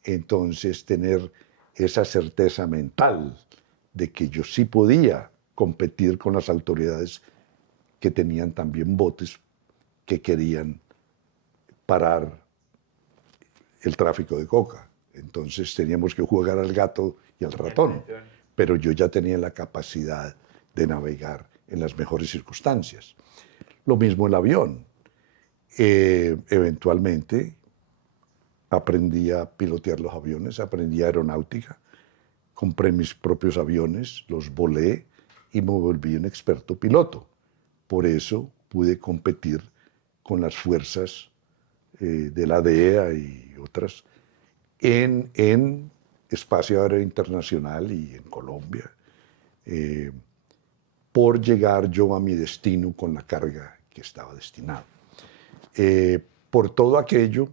entonces tener esa certeza mental de que yo sí podía competir con las autoridades que tenían también botes que querían parar el tráfico de coca. Entonces teníamos que jugar al gato y al ratón, pero yo ya tenía la capacidad de navegar en las mejores circunstancias. Lo mismo el avión. Eventualmente aprendí a pilotear los aviones, aprendí aeronáutica, compré mis propios aviones, los volé y me volví un experto piloto. Por eso pude competir con las fuerzas de la DEA y otras en espacio aéreo internacional y en Colombia, por llegar yo a mi destino con la carga que estaba destinado. Por todo aquello,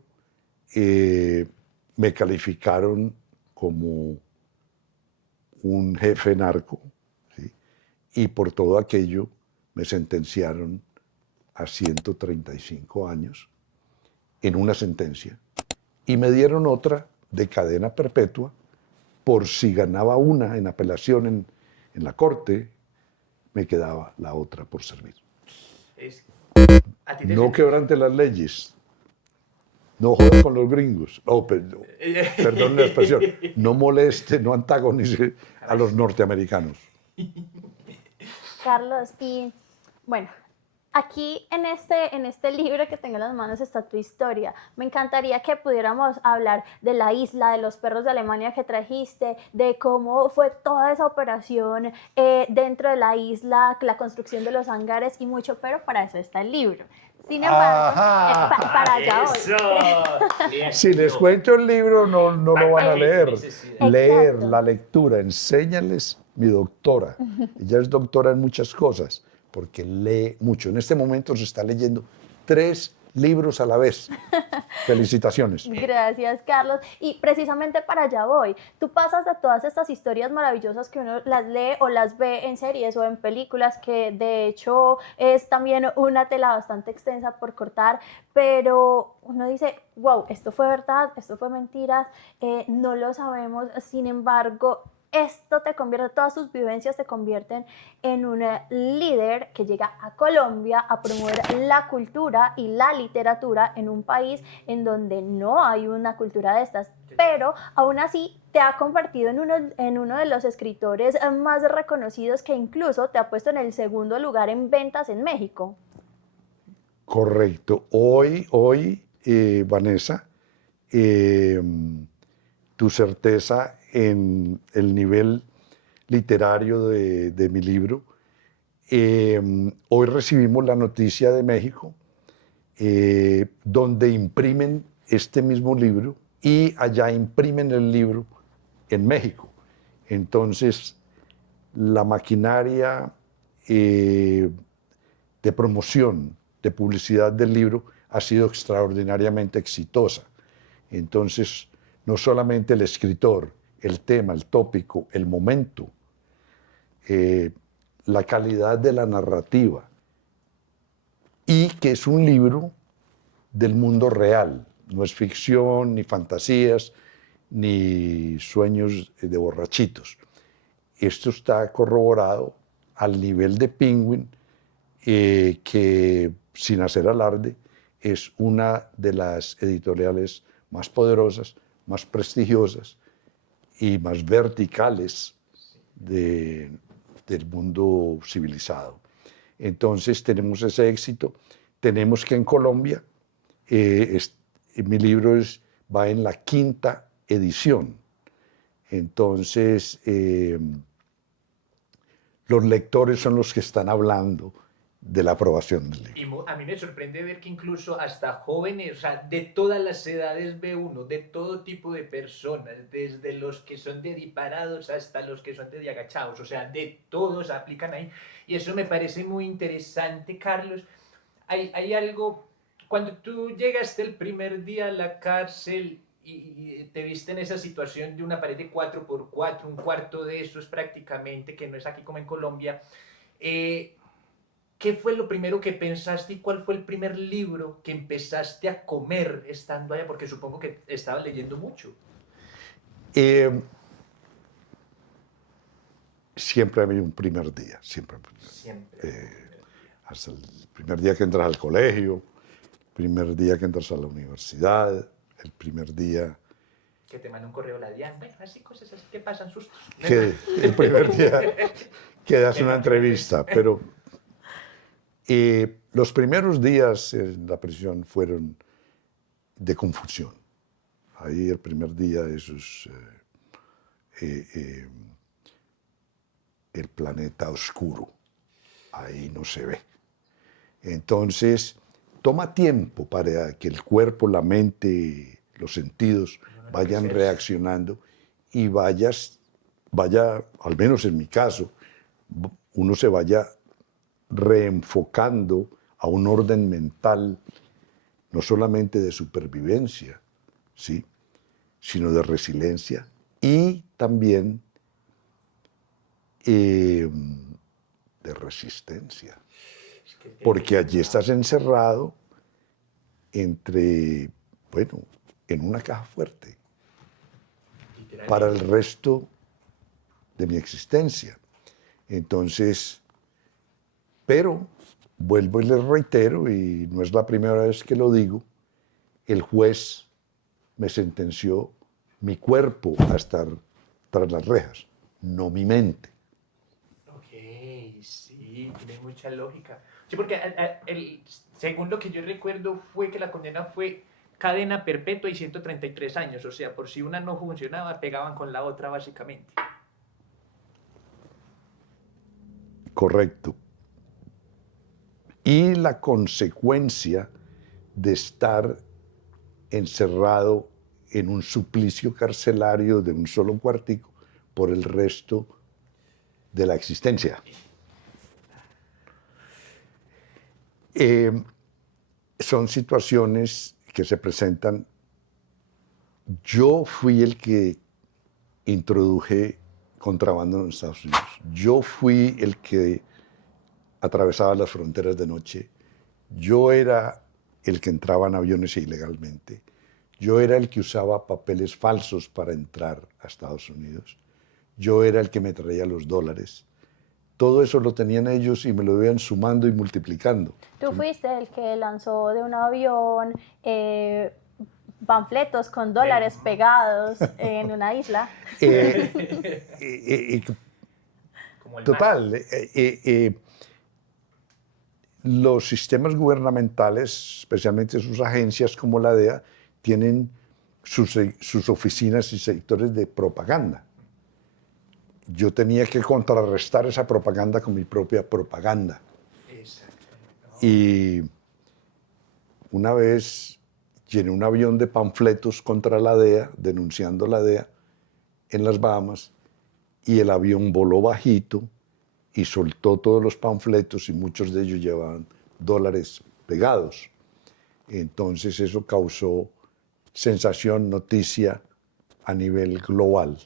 me calificaron como un jefe narco, ¿sí? Y por todo aquello me sentenciaron a 135 años en una sentencia y me dieron otra de cadena perpetua por si ganaba una en apelación en la corte, me quedaba la otra por servir. ¿A ti te No quebrante las leyes, no jodas con los gringos, perdón la expresión, no moleste, no antagonice a los norteamericanos. Carlos, y bueno, aquí en este libro que tengo en las manos está tu historia. Me encantaría que pudiéramos hablar de la isla, de los perros de Alemania que trajiste, de cómo fue toda esa operación dentro de la isla, la construcción de los hangares y mucho, pero para eso está el libro. Sin embargo, para allá voy. Si les cuento el libro, no lo van a leer. Leer, Exacto. la lectura, enséñales mi doctora. Ella es doctora en muchas cosas, porque lee mucho. En este momento se está leyendo 3 libros a la vez. Felicitaciones. Gracias, Carlos. Y precisamente para allá voy. Tú pasas de todas estas historias maravillosas que uno las lee o las ve en series o en películas, que de hecho es también una tela bastante extensa por cortar, pero uno dice, wow, esto fue verdad, esto fue mentiras, no lo sabemos. Sin embargo, esto te convierte, todas tus vivencias te convierten en un líder que llega a Colombia a promover la cultura y la literatura en un país en donde no hay una cultura de estas, pero aún así te ha convertido en uno de los escritores más reconocidos, que incluso te ha puesto en el 2.º lugar en ventas en México. Correcto. Hoy, Vanessa, tu certeza en el nivel literario de mi libro. Hoy recibimos la noticia de México, donde imprimen este mismo libro y allá imprimen el libro en México. Entonces, la maquinaria de promoción, de publicidad del libro ha sido extraordinariamente exitosa. Entonces, no solamente el escritor, el tema, el tópico, el momento, la calidad de la narrativa, y que es un libro del mundo real, no es ficción, ni fantasías, ni sueños de borrachitos. Esto está corroborado al nivel de Penguin, que, sin hacer alarde, es una de las editoriales más poderosas, más prestigiosas y más verticales del mundo civilizado. Entonces tenemos ese éxito. Tenemos que en Colombia, mi libro va en la 5ª edición. Entonces, los lectores son los que están hablando de la aprobación del libro. Y a mí me sorprende ver que incluso hasta jóvenes, o sea, de todas las edades ve uno, de todo tipo de personas, desde los que son de diparados hasta los que son de agachados, o sea, de todos aplican ahí. Y eso me parece muy interesante, Carlos. Hay algo, cuando tú llegaste el primer día a la cárcel y te viste en esa situación de una pared de 4x4, un cuarto de esos prácticamente, que no es aquí como en Colombia, ¿qué fue lo primero que pensaste y cuál fue el primer libro que empezaste a comer estando allá? Porque supongo que estabas leyendo mucho. Siempre había un primer día, siempre. Hasta el primer día que entras al colegio, el primer día que entras a la universidad, el primer día... Que te manda un correo la Diana, bueno, así cosas así que pasan sustos. Que el primer día que das una entrevista, pero los primeros días en la prisión fueron de confusión. Ahí el primer día eso el planeta oscuro. Ahí no se ve. Entonces, toma tiempo para que el cuerpo, la mente, los sentidos vayan reaccionando y vaya, al menos en mi caso, uno se vaya reenfocando a un orden mental, no solamente de supervivencia, ¿sí?, sino de resiliencia y también de resistencia. Porque allí estás encerrado bueno, en una caja fuerte para el resto de mi existencia. Entonces, pero vuelvo y les reitero, y no es la primera vez que lo digo, el juez me sentenció mi cuerpo a estar tras las rejas, no mi mente. Ok, sí, tiene mucha lógica. Sí, porque según lo que yo recuerdo fue que la condena fue cadena perpetua y 133 años. O sea, por si una no funcionaba, pegaban con la otra básicamente. Correcto. Y la consecuencia de estar encerrado en un suplicio carcelario de un solo cuartico por el resto de la existencia. Son situaciones que se presentan. Yo fui el que introduje contrabando en Estados Unidos. Yo fui el que atravesaba las fronteras de noche. Yo era el que entraba en aviones ilegalmente. Yo era el que usaba papeles falsos para entrar a Estados Unidos. Yo era el que me traía los dólares. Todo eso lo tenían ellos y me lo iban sumando y multiplicando. Tú fuiste el que lanzó de un avión panfletos con dólares pegados en una isla. Total. Los sistemas gubernamentales, especialmente sus agencias como la DEA, tienen sus oficinas y sectores de propaganda. Yo tenía que contrarrestar esa propaganda con mi propia propaganda. Y una vez llené un avión de panfletos contra la DEA, denunciando la DEA en las Bahamas, y el avión voló bajito y soltó todos los panfletos y muchos de ellos llevaban dólares pegados. Entonces eso causó sensación, noticia a nivel global.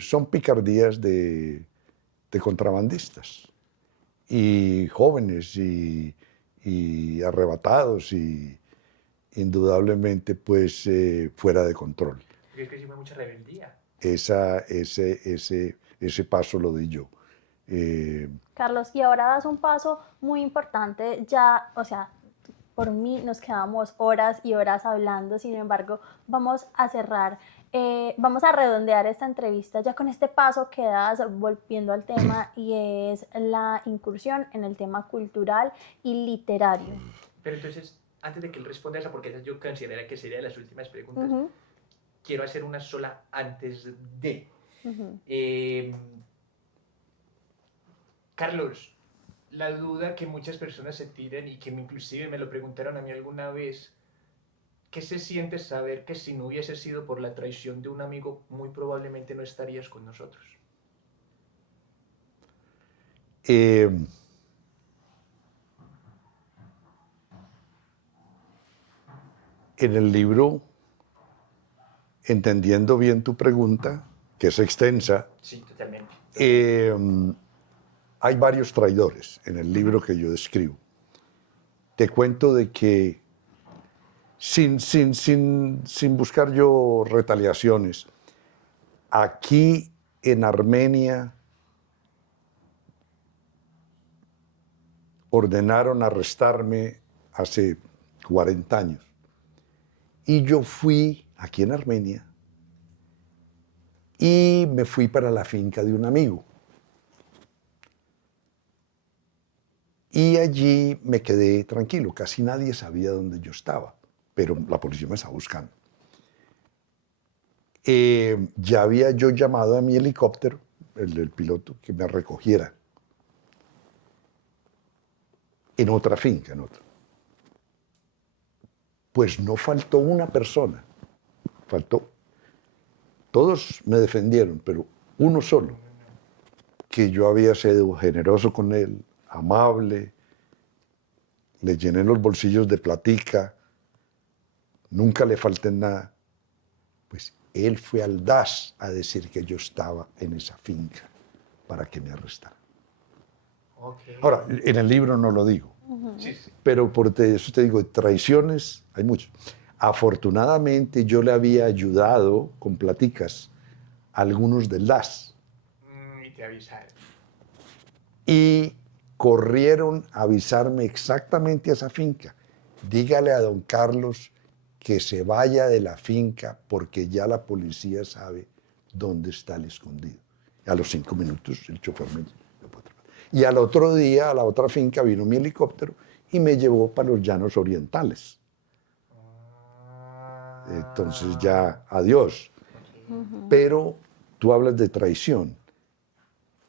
Son picardías de contrabandistas y jóvenes y arrebatados y indudablemente pues fuera de control. Yo creo que sí fue mucha rebeldía. Ese paso lo di yo. Carlos, y ahora das un paso muy importante, ya, o sea, por mí nos quedamos horas y horas hablando, sin embargo, vamos a cerrar, vamos a redondear esta entrevista ya con este paso que das, volviendo al tema, y es la incursión en el tema cultural y literario. Pero entonces, antes de que él responda esa, porque esa yo considero que sería de las últimas preguntas, quiero hacer una sola antes de. Carlos, la duda que muchas personas se tiran y que inclusive me lo preguntaron a mí alguna vez, ¿qué se siente saber que si no hubiese sido por la traición de un amigo, muy probablemente no estarías con nosotros? En el libro, entendiendo bien tu pregunta, que es extensa, sí, totalmente. Hay varios traidores en el libro que yo describo. Te cuento de que sin buscar yo retaliaciones, aquí en Armenia ordenaron arrestarme hace 40 años. Y yo fui aquí en Armenia y me fui para la finca de un amigo. Y allí me quedé tranquilo, casi nadie sabía dónde yo estaba, pero la policía me estaba buscando. Ya había yo llamado a mi helicóptero, el piloto, que me recogiera en otra finca, en otra. Pues no faltó una persona, faltó. Todos me defendieron, pero uno solo, que yo había sido generoso con él, amable, le llené los bolsillos de platica, nunca le falté en nada. Pues él fue al DAS a decir que yo estaba en esa finca para que me arrestaran. Okay. Ahora, en el libro no lo digo, Sí, sí. pero por eso te digo, traiciones hay muchas. Afortunadamente yo le había ayudado con platicas a algunos del DAS Y te avisaron. y corrieron a avisarme exactamente a esa finca. Dígale a don Carlos que se vaya de la finca porque ya la policía sabe dónde está el escondido. Y a los 5 minutos el chofer me llevó para otro lado. Y al otro día, a la otra finca, vino mi helicóptero y me llevó para los llanos orientales. Entonces ya, adiós. Pero tú hablas de traición.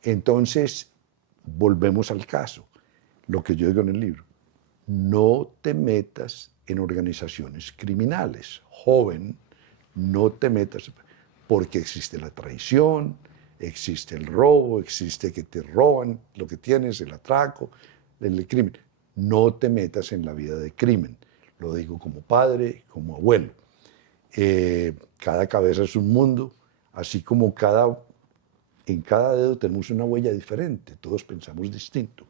Entonces, volvemos al caso. Lo que yo digo en el libro. No te metas en organizaciones criminales. Joven, no te metas, porque existe la traición, existe el robo, existe que te roban lo que tienes, el atraco, el crimen. No te metas en la vida de crimen. Lo digo como padre, como abuelo. Cada cabeza es un mundo, así como en cada dedo tenemos una huella diferente, todos pensamos distinto.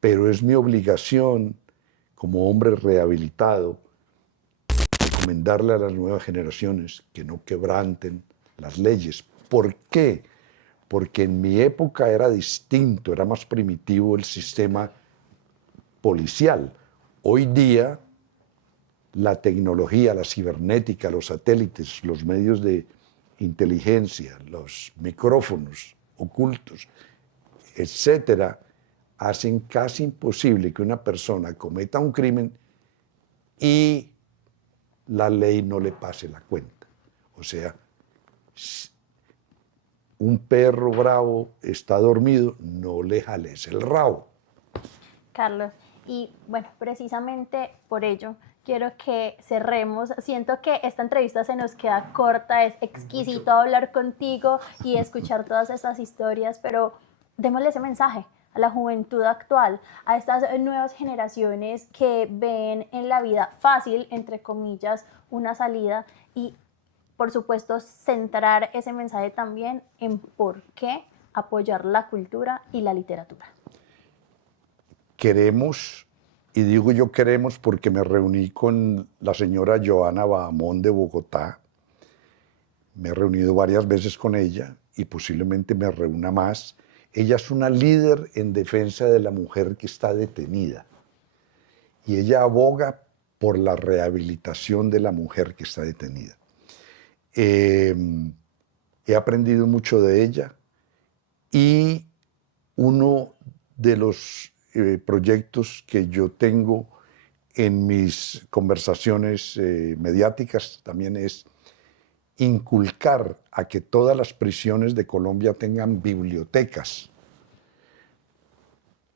Pero es mi obligación como hombre rehabilitado recomendarle a las nuevas generaciones que no quebranten las leyes. ¿Por qué? Porque en mi época era distinto, era más primitivo el sistema policial. Hoy día la tecnología, la cibernética, los satélites, los medios de inteligencia, los micrófonos ocultos, etcétera, hacen casi imposible que una persona cometa un crimen y la ley no le pase la cuenta. O sea, un perro bravo está dormido, no le jales el rabo. Carlos, y bueno, precisamente por ello quiero que cerremos. Siento que esta entrevista se nos queda corta, es exquisito hablar contigo y escuchar todas estas historias, pero démosle ese mensaje a la juventud actual, a estas nuevas generaciones que ven en la vida fácil, entre comillas, una salida y, por supuesto, centrar ese mensaje también en por qué apoyar la cultura y la literatura. Queremos, y digo yo queremos porque me reuní con la señora Joana Bahamón de Bogotá, me he reunido varias veces con ella y posiblemente me reúna más. Ella es una líder en defensa de la mujer que está detenida y ella aboga por la rehabilitación de la mujer que está detenida. He aprendido mucho de ella y uno de los proyectos que yo tengo en mis conversaciones mediáticas también es inculcar a que todas las prisiones de Colombia tengan bibliotecas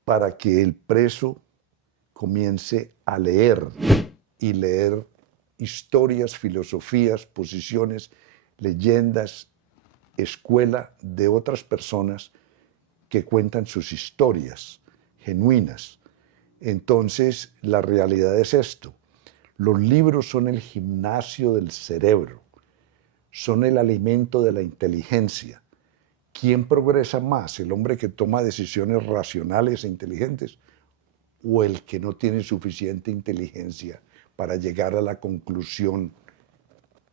para que el preso comience a leer y leer historias, filosofías, posiciones, leyendas, escuela de otras personas que cuentan sus historias genuinas. Entonces, la realidad es esto. Los libros son el gimnasio del cerebro, son el alimento de la inteligencia. ¿Quién progresa más? ¿El hombre que toma decisiones racionales e inteligentes o el que no tiene suficiente inteligencia para llegar a la conclusión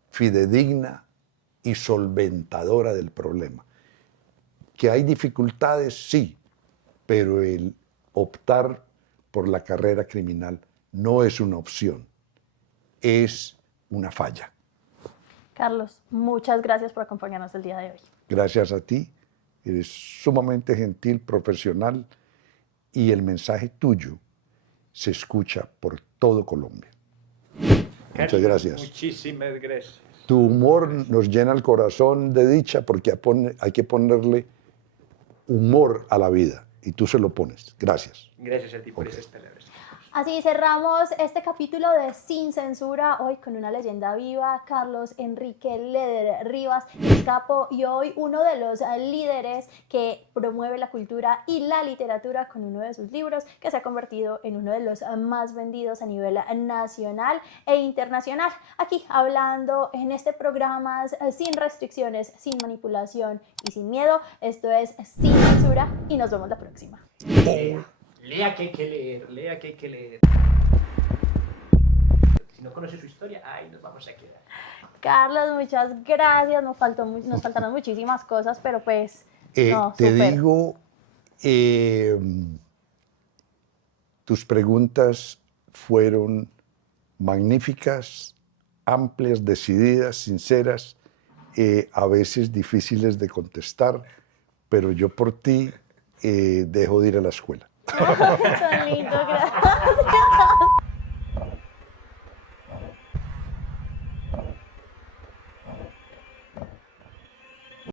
fidedigna y solventadora del problema? ¿Que hay dificultades? Sí, pero el optar por la carrera criminal no es una opción, es una falla. Carlos, muchas gracias por acompañarnos el día de hoy. Gracias a ti, eres sumamente gentil, profesional y el mensaje tuyo se escucha por todo Colombia. Carlos, Muchas gracias. Muchísimas gracias. Tu humor nos llena el corazón de dicha porque hay que ponerle humor a la vida y tú se lo pones. Gracias. Gracias a ti por esas palabras. Así cerramos este capítulo de Sin Censura, hoy con una leyenda viva, Carlos Enrique Leder Rivas, Escapo, y hoy uno de los líderes que promueve la cultura y la literatura con uno de sus libros que se ha convertido en uno de los más vendidos a nivel nacional e internacional. Aquí hablando en este programa sin restricciones, sin manipulación y sin miedo. Esto es Sin Censura y nos vemos la próxima. Lea que hay que leer, lea que hay que leer. Si no conoce su historia, ahí nos vamos a quedar. Carlos, muchas gracias. Nos faltaron muchísimas cosas, pero pues no, Te súper. digo, tus preguntas fueron magníficas, amplias, decididas, sinceras, a veces difíciles de contestar, pero yo por ti dejo de ir a la escuela. Tan lindo, gracias.